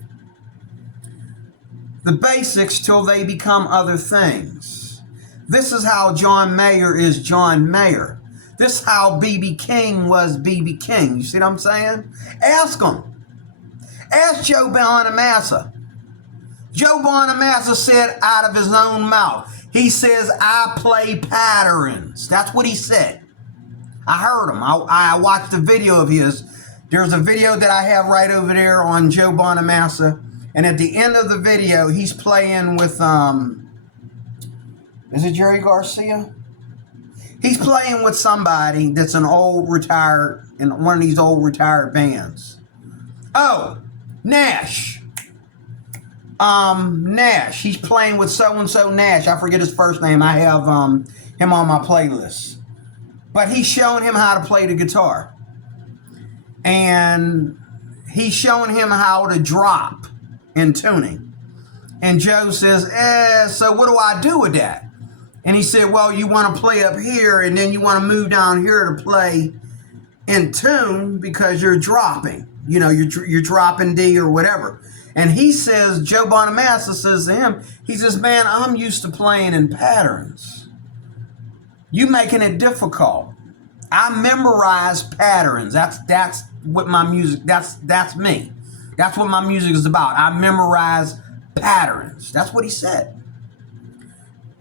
The basics till they become other things. This is how John Mayer is John Mayer. This is how B.B. King was B.B. King. You see what I'm saying? Ask him. Ask Joe Bonamassa. Joe Bonamassa said out of his own mouth, he says, I play patterns. That's what he said. I heard him. I watched a video of his. There's a video that I have right over there on Joe Bonamassa. And at the end of the video, he's playing with, is it Jerry Garcia? He's playing with somebody that's an old retired, in one of these old retired bands. Oh, Nash. Nash. He's playing with so-and-so Nash. I forget his first name. I have him on my playlist. But he's showing him how to play the guitar. And he's showing him how to drop in tuning. And Joe says, so what do I do with that? And he said, well, you want to play up here, and then you want to move down here to play in tune because you're dropping. You know, you're dropping D or whatever. And he says, Joe Bonamassa says to him, he says, man, I'm used to playing in patterns. You making it difficult. I memorize patterns. That's what my music, that's me. That's what my music is about. I memorize patterns. That's what he said.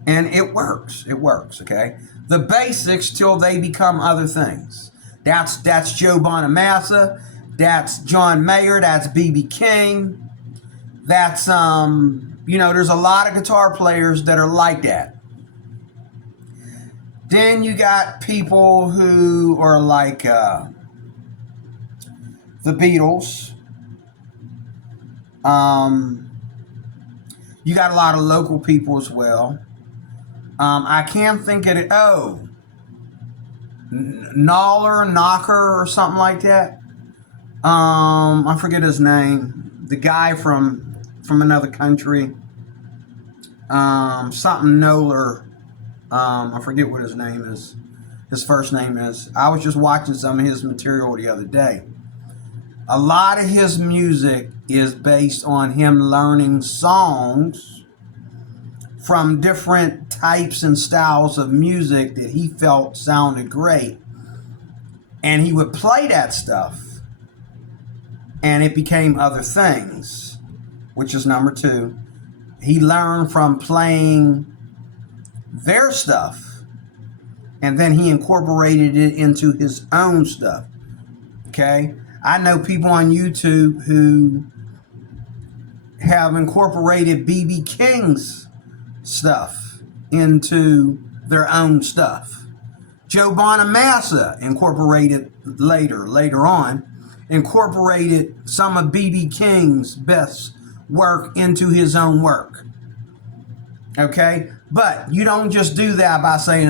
And it works. It works, okay? The basics till they become other things. That's Joe Bonamassa. That's John Mayer. That's B.B. King. That's, there's a lot of guitar players that are like that. Then you got people who are like the Beatles. You got a lot of local people as well. I can't think of it. Oh, Knocker or something like that. I forget his name. The guy from another country. Something Knoller. I forget what his name is. His first name is. I was just watching some of his material the other day. A lot of his music is based on him learning songs from different types and styles of music that he felt sounded great. And he would play that stuff. And it became other things, which is number two. He learned from playing their stuff, and then he incorporated it into his own stuff. Okay? I know people on YouTube who have incorporated B.B. King's stuff into their own stuff. Joe Bonamassa incorporated later on, incorporated some of B.B. King's best work into his own work. Okay? But you don't just do that by saying,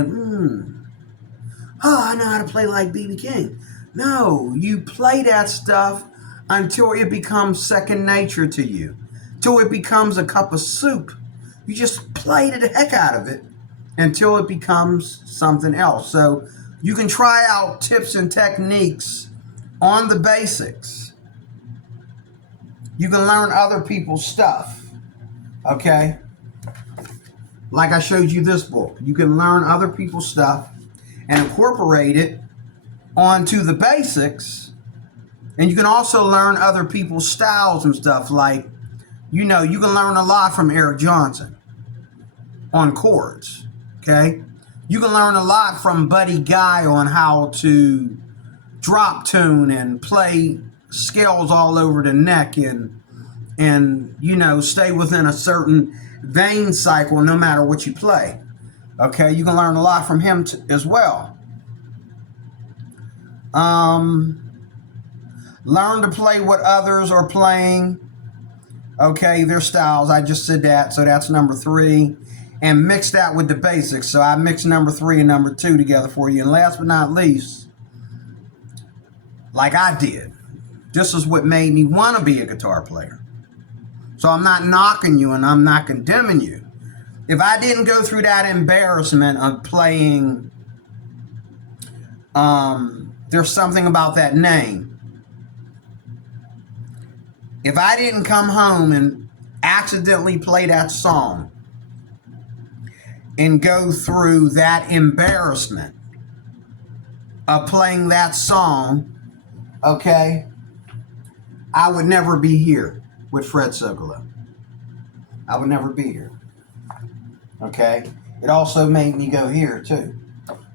I know how to play like B.B. King. No, you play that stuff until it becomes second nature to you, till it becomes a cup of soup. You just play the heck out of it until it becomes something else. So you can try out tips and techniques on the basics. You can learn other people's stuff. Okay? like I showed you this book. You can learn other people's stuff and incorporate it onto the basics. And you can also learn other people's styles and stuff. Like, you know, you can learn a lot from Eric Johnson on chords. Okay? You can learn a lot from Buddy Guy on how to drop tune and play scales all over the neck and you know, stay within a certain vein cycle no matter what you play. Okay, you can learn a lot from him as well. Learn to play what others are playing. Okay, their styles. I just said that, so that's number 3. And mix that with the basics. So I mixed number 3 and number 2 together for you. And last but not least, like I did, this is what made me want to be a guitar player. So I'm not knocking you and I'm not condemning you. If I didn't go through that embarrassment of playing, There's Something About That Name. If I didn't come home and accidentally play that song and go through that embarrassment of playing that song, okay, I would never be here with Fred Socolow. I would never be here. Okay? It also made me go here too.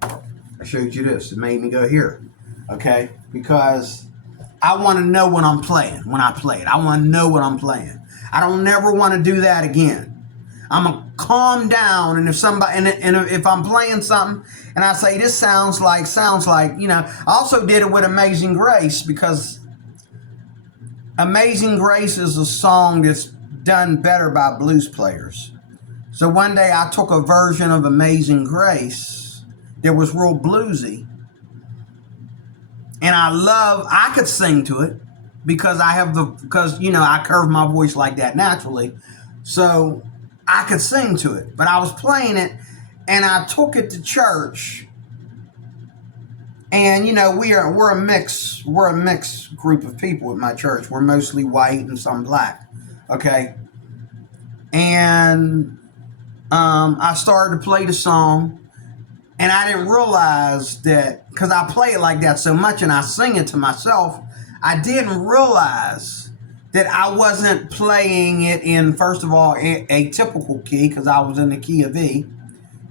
I showed you this. It made me go here. Okay? Because I want to know what I'm playing when I play it. I want to know what I'm playing. I don't never want to do that again. I'm going to calm down, and if somebody, and if I'm playing something and I say, this sounds like, you know, I also did it with Amazing Grace, because Amazing Grace is a song that's done better by blues players. So one day I took a version of Amazing Grace that was real bluesy, and I could sing to it because you know, I curve my voice like that naturally. So I could sing to it, but I was playing it and I took it to church. And you know, we're a mixed group of people at my church. We're mostly white and some black. Okay. And I started to play the song, and I didn't realize that, because I play it like that so much and I sing it to myself, I didn't realize that I wasn't playing it in, first of all, a typical key, because I was in the key of E.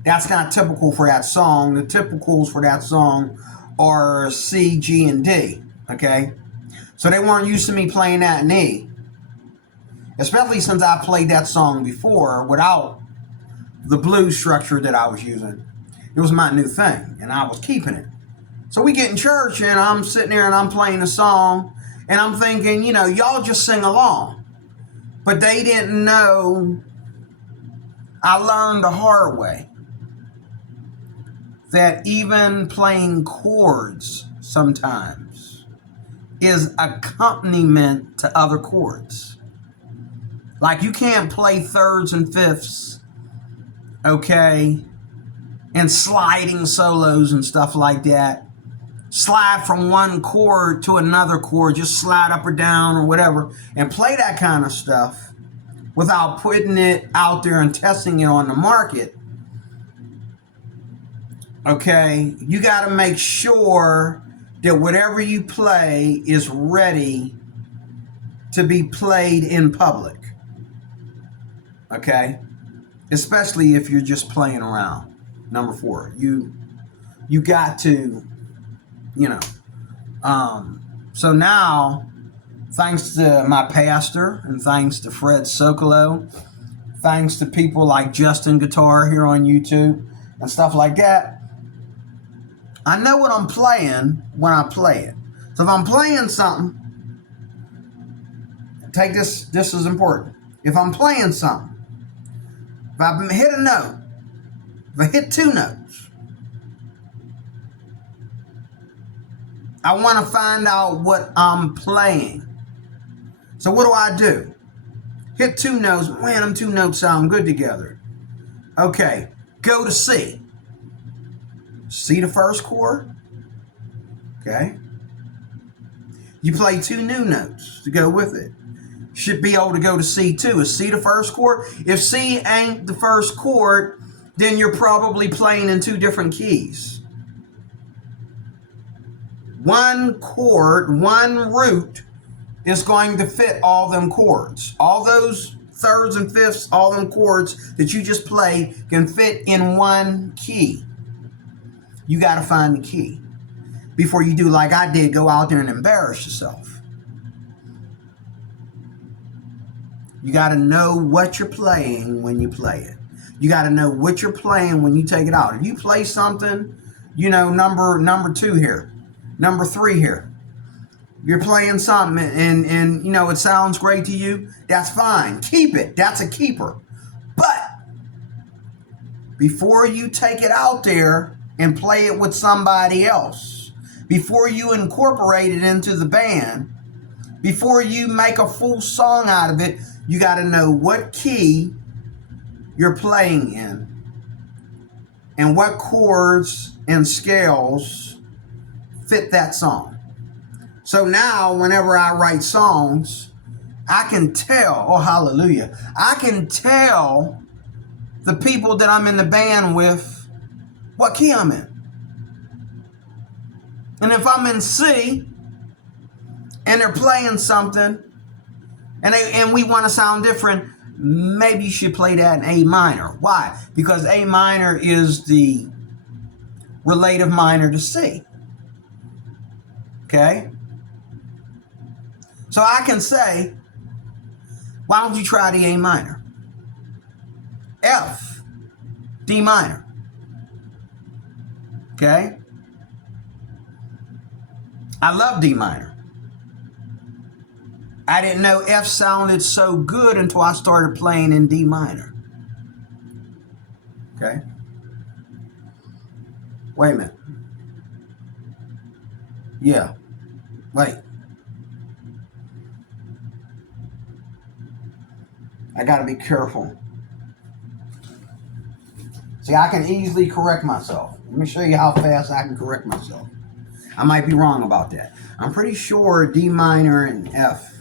That's not typical for that song. The typicals for that song are C, G, and D. Okay? So they weren't used to me playing that in E. Especially since I played that song before without the blues structure that I was using. It was my new thing, and I was keeping it. So we get in church, and I'm sitting there, and I'm playing the song, and I'm thinking, you know, y'all just sing along. But they didn't know. I learned the hard way that even playing chords sometimes is accompaniment to other chords. Like, you can't play thirds and fifths, okay, and sliding solos and stuff like that. Slide from one chord to another chord, just slide up or down or whatever, and play that kind of stuff without putting it out there and testing it on the market. Okay, you got to make sure that whatever you play is ready to be played in public. Okay, especially if you're just playing around. Number 4, you got to, you know. So now, thanks to my pastor and thanks to Fred Socolow, thanks to people like Justin Guitar here on YouTube and stuff like that, I know what I'm playing when I play it. So if I'm playing something, take this is important. If I'm playing something, if I hit a note, if I hit 2 notes, I want to find out what I'm playing. So what do? Hit 2 notes. Man, them 2 notes sound good together. Okay, go to C. C the first chord. Okay. You play 2 new notes to go with it. should be able to go to C too. Is C the first chord? If C ain't the first chord, then you're probably playing in two different keys. One chord, one root is going to fit all them chords. All those thirds and fifths, all them chords that you just played can fit in one key. You got to find the key before you do like I did, go out there and embarrass yourself. You got to know what you're playing when you play it. You got to know what you're playing when you take it out. If you play something, you know, number 2 here, number 3 here, you're playing something and you know, it sounds great to you, that's fine. Keep it. That's a keeper. But before you take it out there and play it with somebody else, before you incorporate it into the band, before you make a full song out of it, you got to know what key you're playing in and what chords and scales fit that song. So now whenever I write songs, I can tell, oh hallelujah, I can tell the people that I'm in the band with what key I'm in. And if I'm in C and they're playing something and we want to sound different, maybe you should play that in A minor. Why? Because A minor is the relative minor to C. Okay? So I can say, why don't you try the A minor? F, D minor. Okay? I love D minor. I didn't know F sounded so good until I started playing in D minor. Okay? Wait a minute. Yeah. Wait. I got to be careful. See, I can easily correct myself. Let me show you how fast I can correct myself. I might be wrong about that. I'm pretty sure D minor and F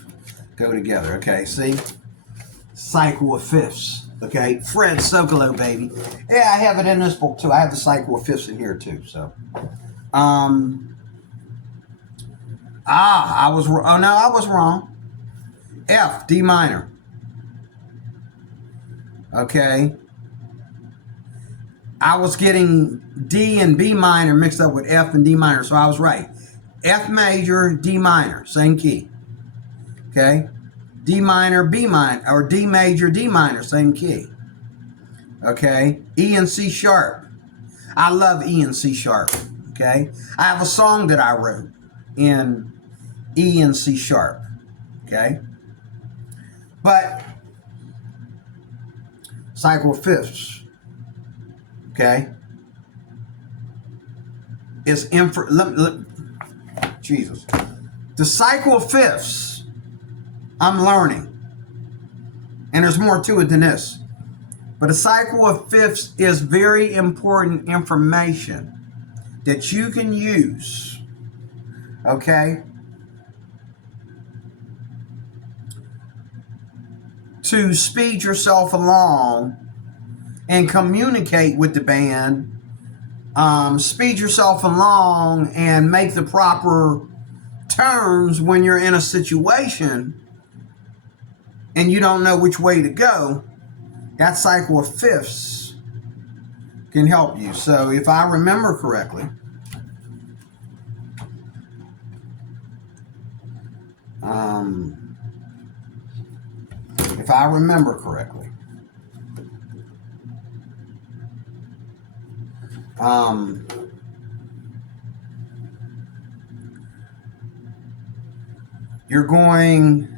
go together. Okay, see? Cycle of fifths. Okay, Fred Socolow, baby. Yeah, I have it in this book too. I have the cycle of fifths in here too. So, I was wrong. F, D minor. Okay. I was getting D and B minor mixed up with F and D minor, so I was right. F major, D minor, same key. Okay? D minor, B minor, or D major, D minor, same key. Okay? E and C sharp. I love E and C sharp. Okay? I have a song that I wrote in E and C sharp. Okay? But cycle of fifths. Okay? It's Jesus. The cycle of fifths, I'm learning. And there's more to it than this. But a cycle of fifths is very important information that you can use. Okay? To speed yourself along and communicate with the band, speed yourself along and make the proper turns when you're in a situation and you don't know which way to go. That cycle of fifths can help you. So if I remember correctly, you're going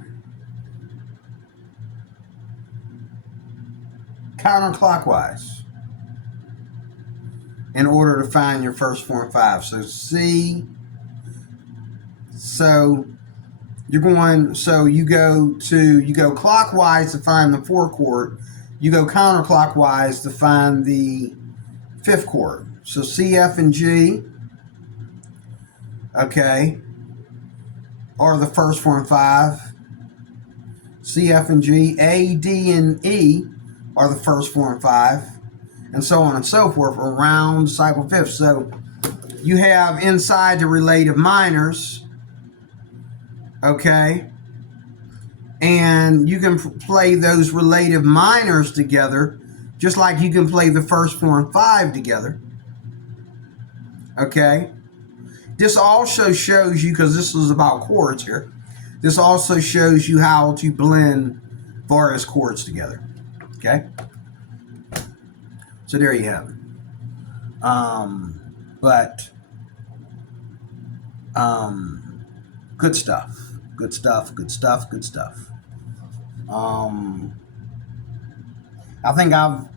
counterclockwise in order to find your first 4 and 5. So C, so you go clockwise to find the 4 chord, you go counterclockwise to find the 5th chord. So C, F, and G, okay, are the first 4 and 5. C, F, and G. A, D, and E are the first 4 and 5, and so on and so forth around cycle 5th. So you have inside the relative minors, okay, and you can play those relative minors together just like you can play the first 4 and 5 together, okay. This also shows you, because this is about chords here, this also shows you how to blend various chords together, okay. So there you have it. Good stuff. Good stuff. Good stuff. Good stuff. I think I've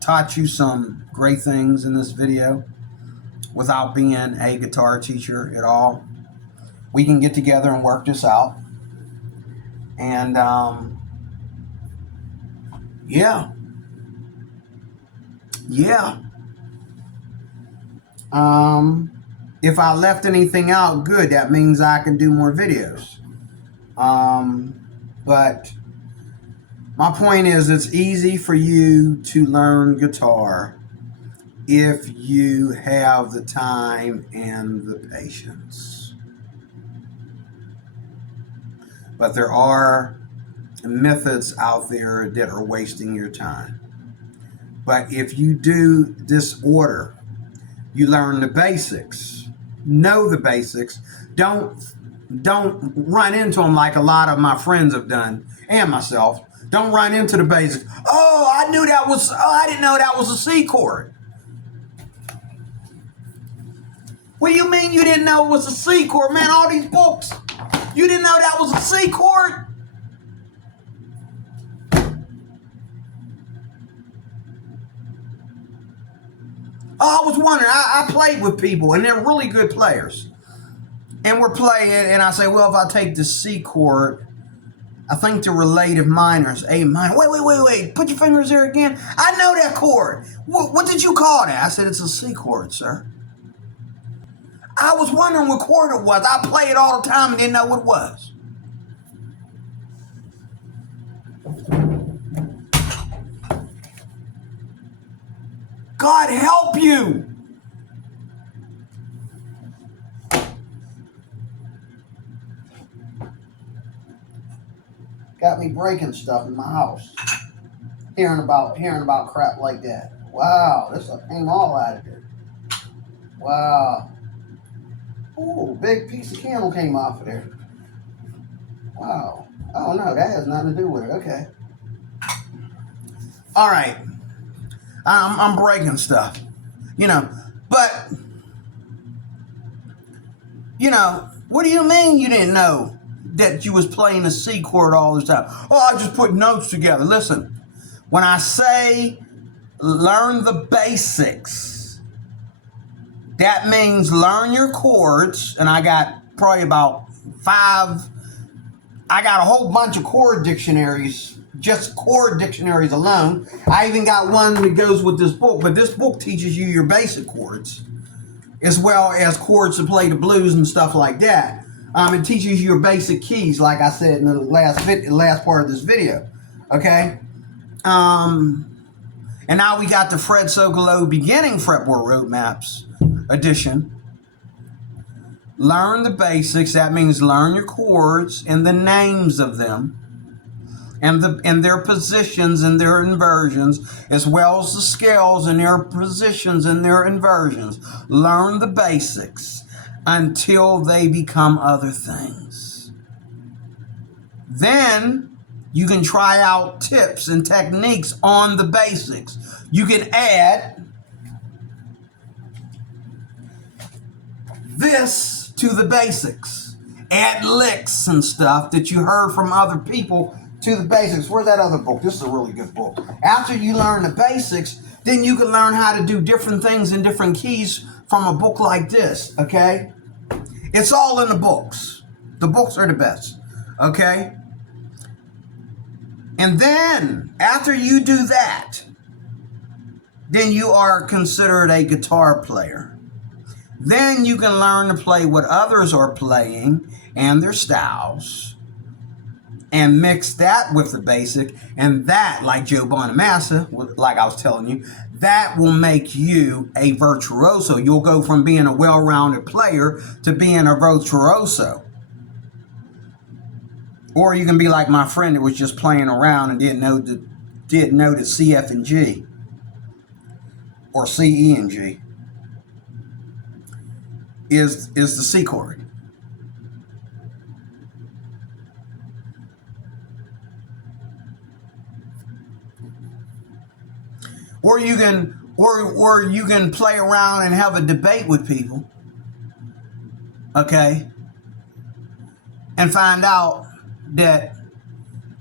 taught you some great things in this video without being a guitar teacher at all. We can get together and work this out. And yeah. If I left anything out, good. That means I can do more videos. But my point is, it's easy for you to learn guitar if you have the time and the patience. But there are methods out there that are wasting your time. But if you do this order, you learn the basics, know the basics. Don't run into them like a lot of my friends have done, and myself. Don't run into the basics. I didn't know that was a C chord. What do you mean you didn't know it was a C chord? Man, all these books, you didn't know that was a C chord? I was wondering, I played with people, and they're really good players. And we're playing, and I say, well, if I take the C chord, I think the relative minor is A minor. Wait. Put your fingers there again. I know that chord. What did you call that? I said, it's a C chord, sir. I was wondering what chord it was. I play it all the time and didn't know what it was. God help you. Got me breaking stuff in my house. Hearing about crap like that. Wow, this came all out of there. Wow. Ooh, big piece of candle came off of there. Wow. Oh no, that has nothing to do with it. Okay. All right. I'm breaking stuff, but, what do you mean you didn't know that you was playing a C chord all the time? I just put notes together. Listen, when I say learn the basics, that means learn your chords, and I got probably about 5, I got a whole bunch of chord dictionaries, just chord dictionaries alone. I even got one that goes with this book, but this book teaches you your basic chords as well as chords to play the blues and stuff like that. It teaches you your basic keys, like I said in the last part of this video. Okay? And now we got the Fred Socolow Beginning Fretboard Roadmaps edition. Learn the basics. That means learn your chords and the names of them, and their positions and their inversions, as well as the scales and their positions and their inversions. Learn the basics until they become other things. Then you can try out tips and techniques on the basics. You can add this to the basics. Add licks and stuff that you heard from other people to the basics. Where's that other book? This is a really good book. After you learn the basics, then you can learn how to do different things in different keys from a book like this, okay? It's all in the books. The books are the best, okay? And then, after you do that, then you are considered a guitar player. Then you can learn to play what others are playing and their styles. and mix that with the basic, and that, like Joe Bonamassa, like I was telling you, that will make you a virtuoso. You'll go from being a well-rounded player to being a virtuoso. Or you can be like my friend that was just playing around and didn't know that C, F, and G, or C, E, and G is the C chord. Or you can play around and have a debate with people, okay, and find out that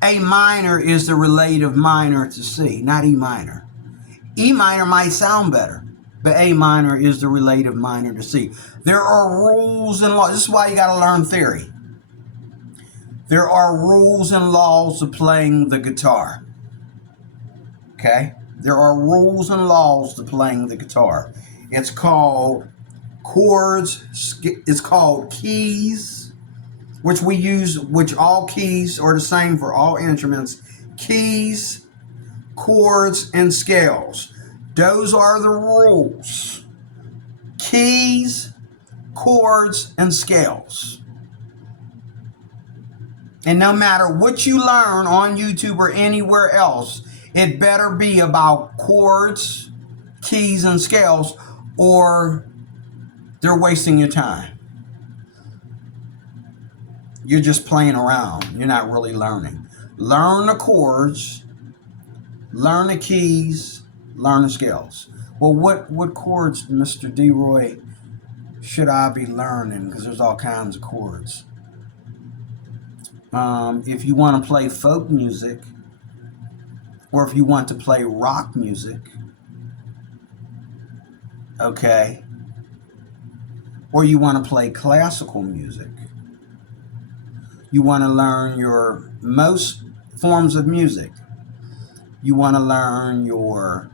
A minor is the relative minor to C, not E minor. E minor might sound better, but A minor is the relative minor to C. There are rules and laws. This is why you got to learn theory. There are rules and laws of playing the guitar. Okay? There are rules and laws to playing the guitar. It's called chords. It's called keys, which we use, which all keys are the same for all instruments. Keys, chords, and scales. Those are the rules. Keys, chords, and scales. And no matter what you learn on YouTube or anywhere else, it better be about chords, keys, and scales, or they're wasting your time. You're just playing around. You're not really learning. Learn the chords, learn the keys, learn the scales. Well, what chords, Mr. D-Roy, should I be learning? Because there's all kinds of chords. If you want to play folk music, or if you want to play rock music, okay, or you want to play classical music, you want to learn your most forms of music, you want to learn your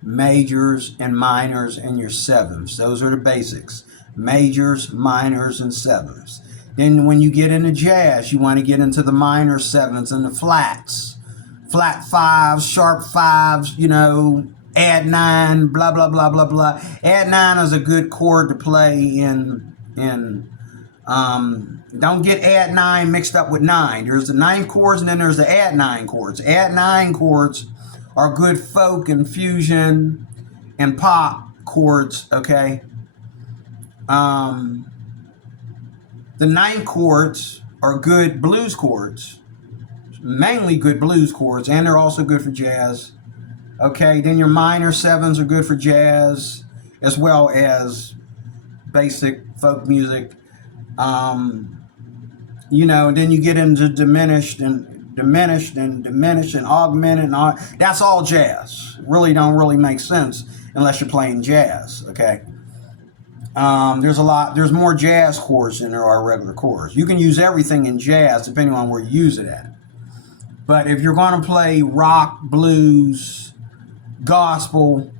majors and minors and your sevenths. Those are the basics. Majors, minors, and sevenths. Then when you get into jazz, you want to get into the minor sevenths and the flats. Flat fives, sharp fives, add nine, blah, blah, blah, blah, blah. Add nine is a good chord to play in don't get add nine mixed up with nine. There's the nine chords and then there's the add nine chords. Add nine chords are good folk and fusion and pop chords, okay? The nine chords are good blues chords. Mainly good blues chords, and they're also good for jazz. Okay, then your minor sevens are good for jazz, as well as basic folk music. Then you get into diminished and augmented, and all. That's all jazz. Don't really make sense unless you're playing jazz. Okay. There's more jazz chords than there are regular chords. You can use everything in jazz depending on where you use it at. But if you're going to play rock, blues, gospel,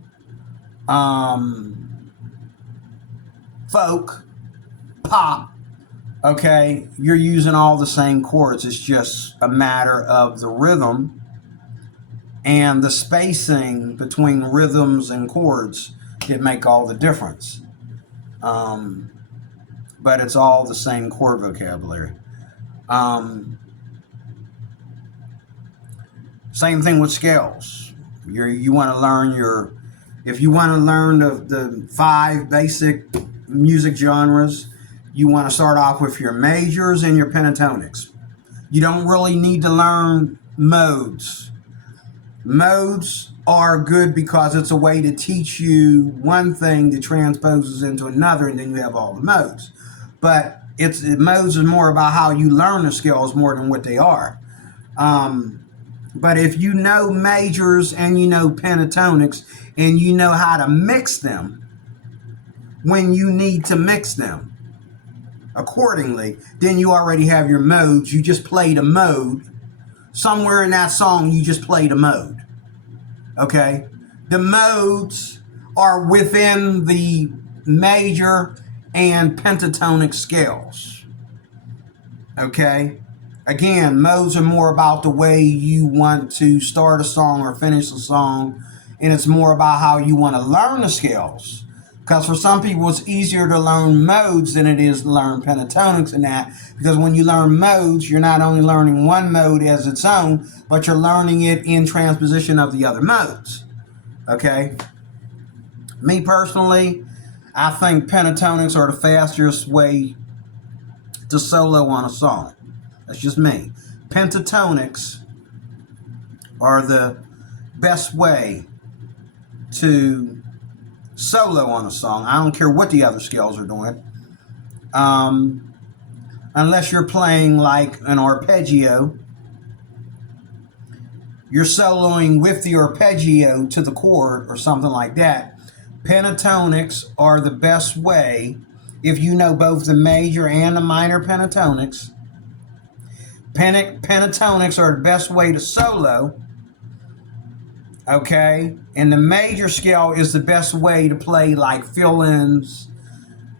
folk, pop, okay, you're using all the same chords. It's just a matter of the rhythm and the spacing between rhythms and chords that make all the difference. But it's all the same chord vocabulary. Same thing with scales. You want to learn if you want to learn the 5 basic music genres, you want to start off with your majors and your pentatonics. You don't really need to learn modes. Modes are good because it's a way to teach you one thing that transposes into another, and then you have all the modes. But modes is more about how you learn the scales more than what they are. But if you know majors and you know pentatonics and you know how to mix them when you need to mix them accordingly, then you already have your modes. You just played a mode. Somewhere in that song, you just played a mode. Okay? The modes are within the major and pentatonic scales. Okay? Again, modes are more about the way you want to start a song or finish a song, and it's more about how you want to learn the scales. Because for some people, it's easier to learn modes than it is to learn pentatonics and that. Because when you learn modes, you're not only learning one mode as its own, but you're learning it in transposition of the other modes. Okay? Me personally, I think pentatonics are the fastest way to solo on a song. That's just me. Pentatonics are the best way to solo on a song. I don't care what the other scales are doing. Unless you're playing like an arpeggio, you're soloing with the arpeggio to the chord or something like that. Pentatonics are the best way if you know both the major and the minor pentatonics. Pentatonics are the best way to solo. Okay, and the major scale is the best way to play like fill-ins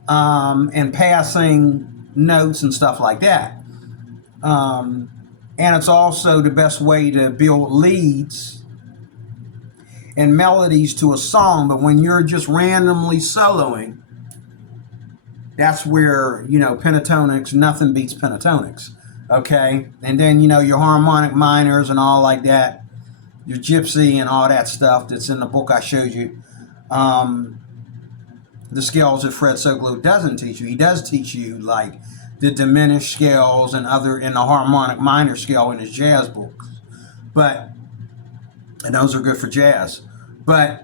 and passing notes and stuff like that. And it's also the best way to build leads and melodies to a song. But when you're just randomly soloing, that's where, pentatonics, nothing beats pentatonics. Okay, and then, your harmonic minors and all like that, your gypsy and all that stuff that's in the book I showed you. The scales that Fred Soglo doesn't teach you. He does teach you like the diminished scales and the harmonic minor scale in his jazz books. And those are good for jazz. But,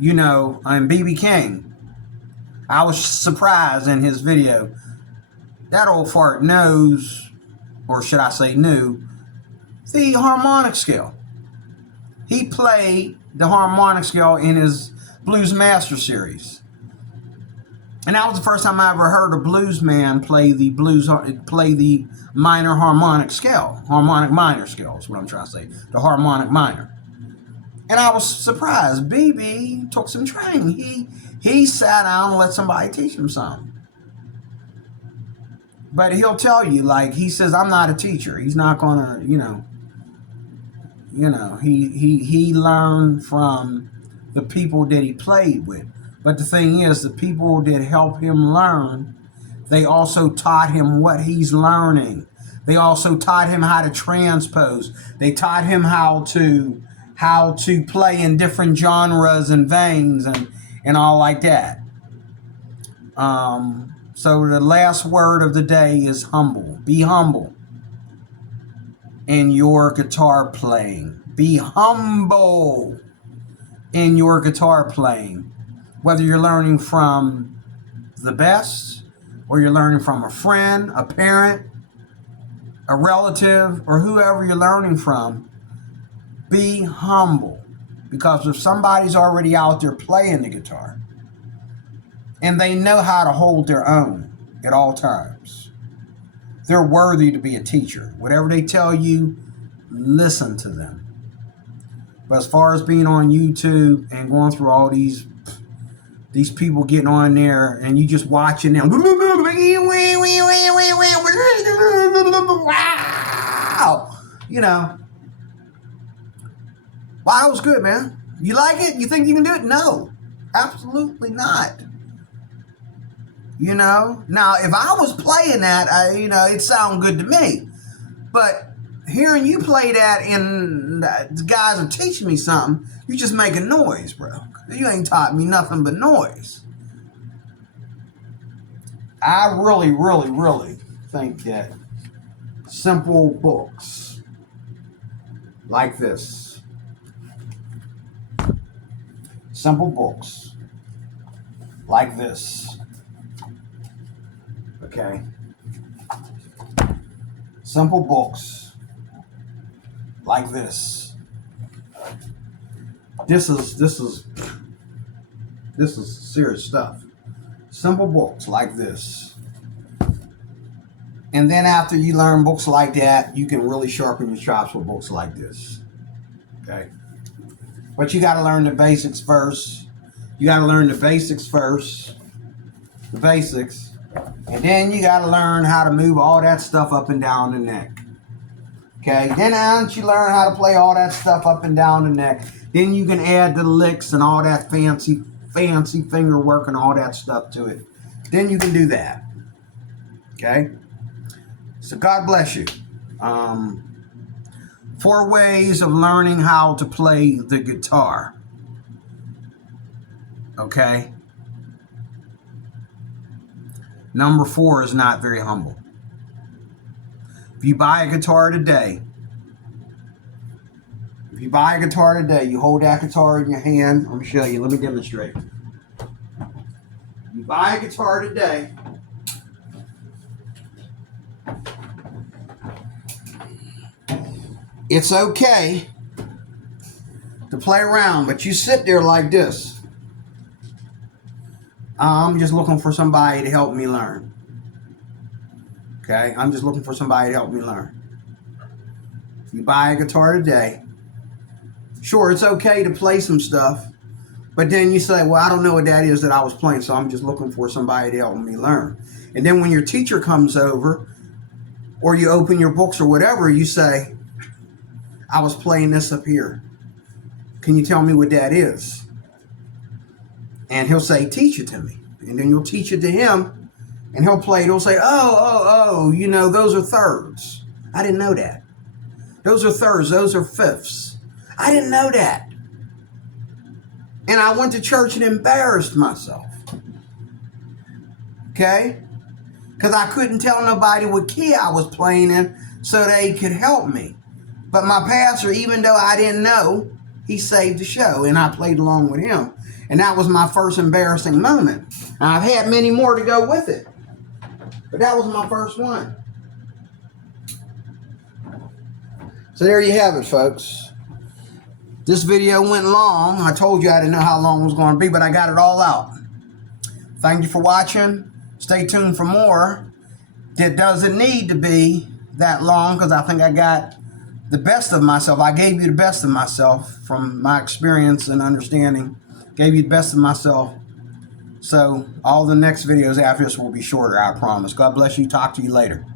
B.B. King, I was surprised in his video. That old fart knows, or should I say knew, the harmonic scale. He played the harmonic scale in his Blues Master series. And that was the first time I ever heard a blues man play the minor harmonic scale. Harmonic minor scale is what I'm trying to say. The harmonic minor. And I was surprised. BB took some training. He sat down and let somebody teach him something. But he'll tell you, like, he says, I'm not a teacher. He's not gonna, he learned from the people that he played with. But the thing is, the people that help him learn, they also taught him what he's learning. They also taught him how to transpose. They taught him how to play in different genres and veins and all like that. So the last word of the day is humble. Be humble in your guitar playing. Be humble in your guitar playing. Whether you're learning from the best, or you're learning from a friend, a parent, a relative, or whoever you're learning from, be humble. Because if somebody's already out there playing the guitar, and they know how to hold their own at all times, they're worthy to be a teacher. Whatever they tell you, listen to them. But as far as being on YouTube and going through all these people getting on there and you just watching them, wow, wow, that was good, man. You like it? You think you can do it? No, absolutely not. Now if I was playing that, it'd sound good to me. But hearing you play that and the guys are teaching me something, you're just making noise, bro. You ain't taught me nothing but noise. I really, really, really think that simple books like this, okay? Simple books like this. This is serious stuff. Simple books like this. And then after you learn books like that, you can really sharpen your chops with books like this. Okay? But you got to learn the basics first. The basics. And then you got to learn how to move all that stuff up and down the neck. Okay, then once you learn how to play all that stuff up and down the neck, then you can add the licks and all that fancy finger work and all that stuff to it. Then you can do that. Okay? So God bless you. 4 ways of learning how to play the guitar. Okay? Number 4 is not very humble. If you buy a guitar today, you hold that guitar in your hand. Let me show you. Let me demonstrate. You buy a guitar today, it's okay to play around, but you sit there like this. I'm just looking for somebody to help me learn. Okay? I'm just looking for somebody to help me learn. If you buy a guitar today, sure, it's okay to play some stuff, but then you say, well, I don't know what that is that I was playing, so I'm just looking for somebody to help me learn. And then when your teacher comes over, or you open your books or whatever, you say, I was playing this up here. Can you tell me what that is? And he'll say, teach it to me. And then you'll teach it to him, and he'll play it. He'll say, oh, you know, those are thirds. I didn't know that. Those are thirds. Those are fifths. I didn't know that. And I went to church and embarrassed myself. Okay? Because I couldn't tell nobody what key I was playing in so they could help me. But my pastor, even though I didn't know, he saved the show, and I played along with him. And that was my first embarrassing moment. Now, I've had many more to go with it, but that was my first one. So there you have it, folks. This video went long. I told you I didn't know how long it was going to be, but I got it all out. Thank you for watching. Stay tuned for more. It doesn't need to be that long because I think I got the best of myself. I gave you the best of myself from my experience and understanding. Gave you the best of myself. So all the next videos after this will be shorter, I promise. God bless you. Talk to you later.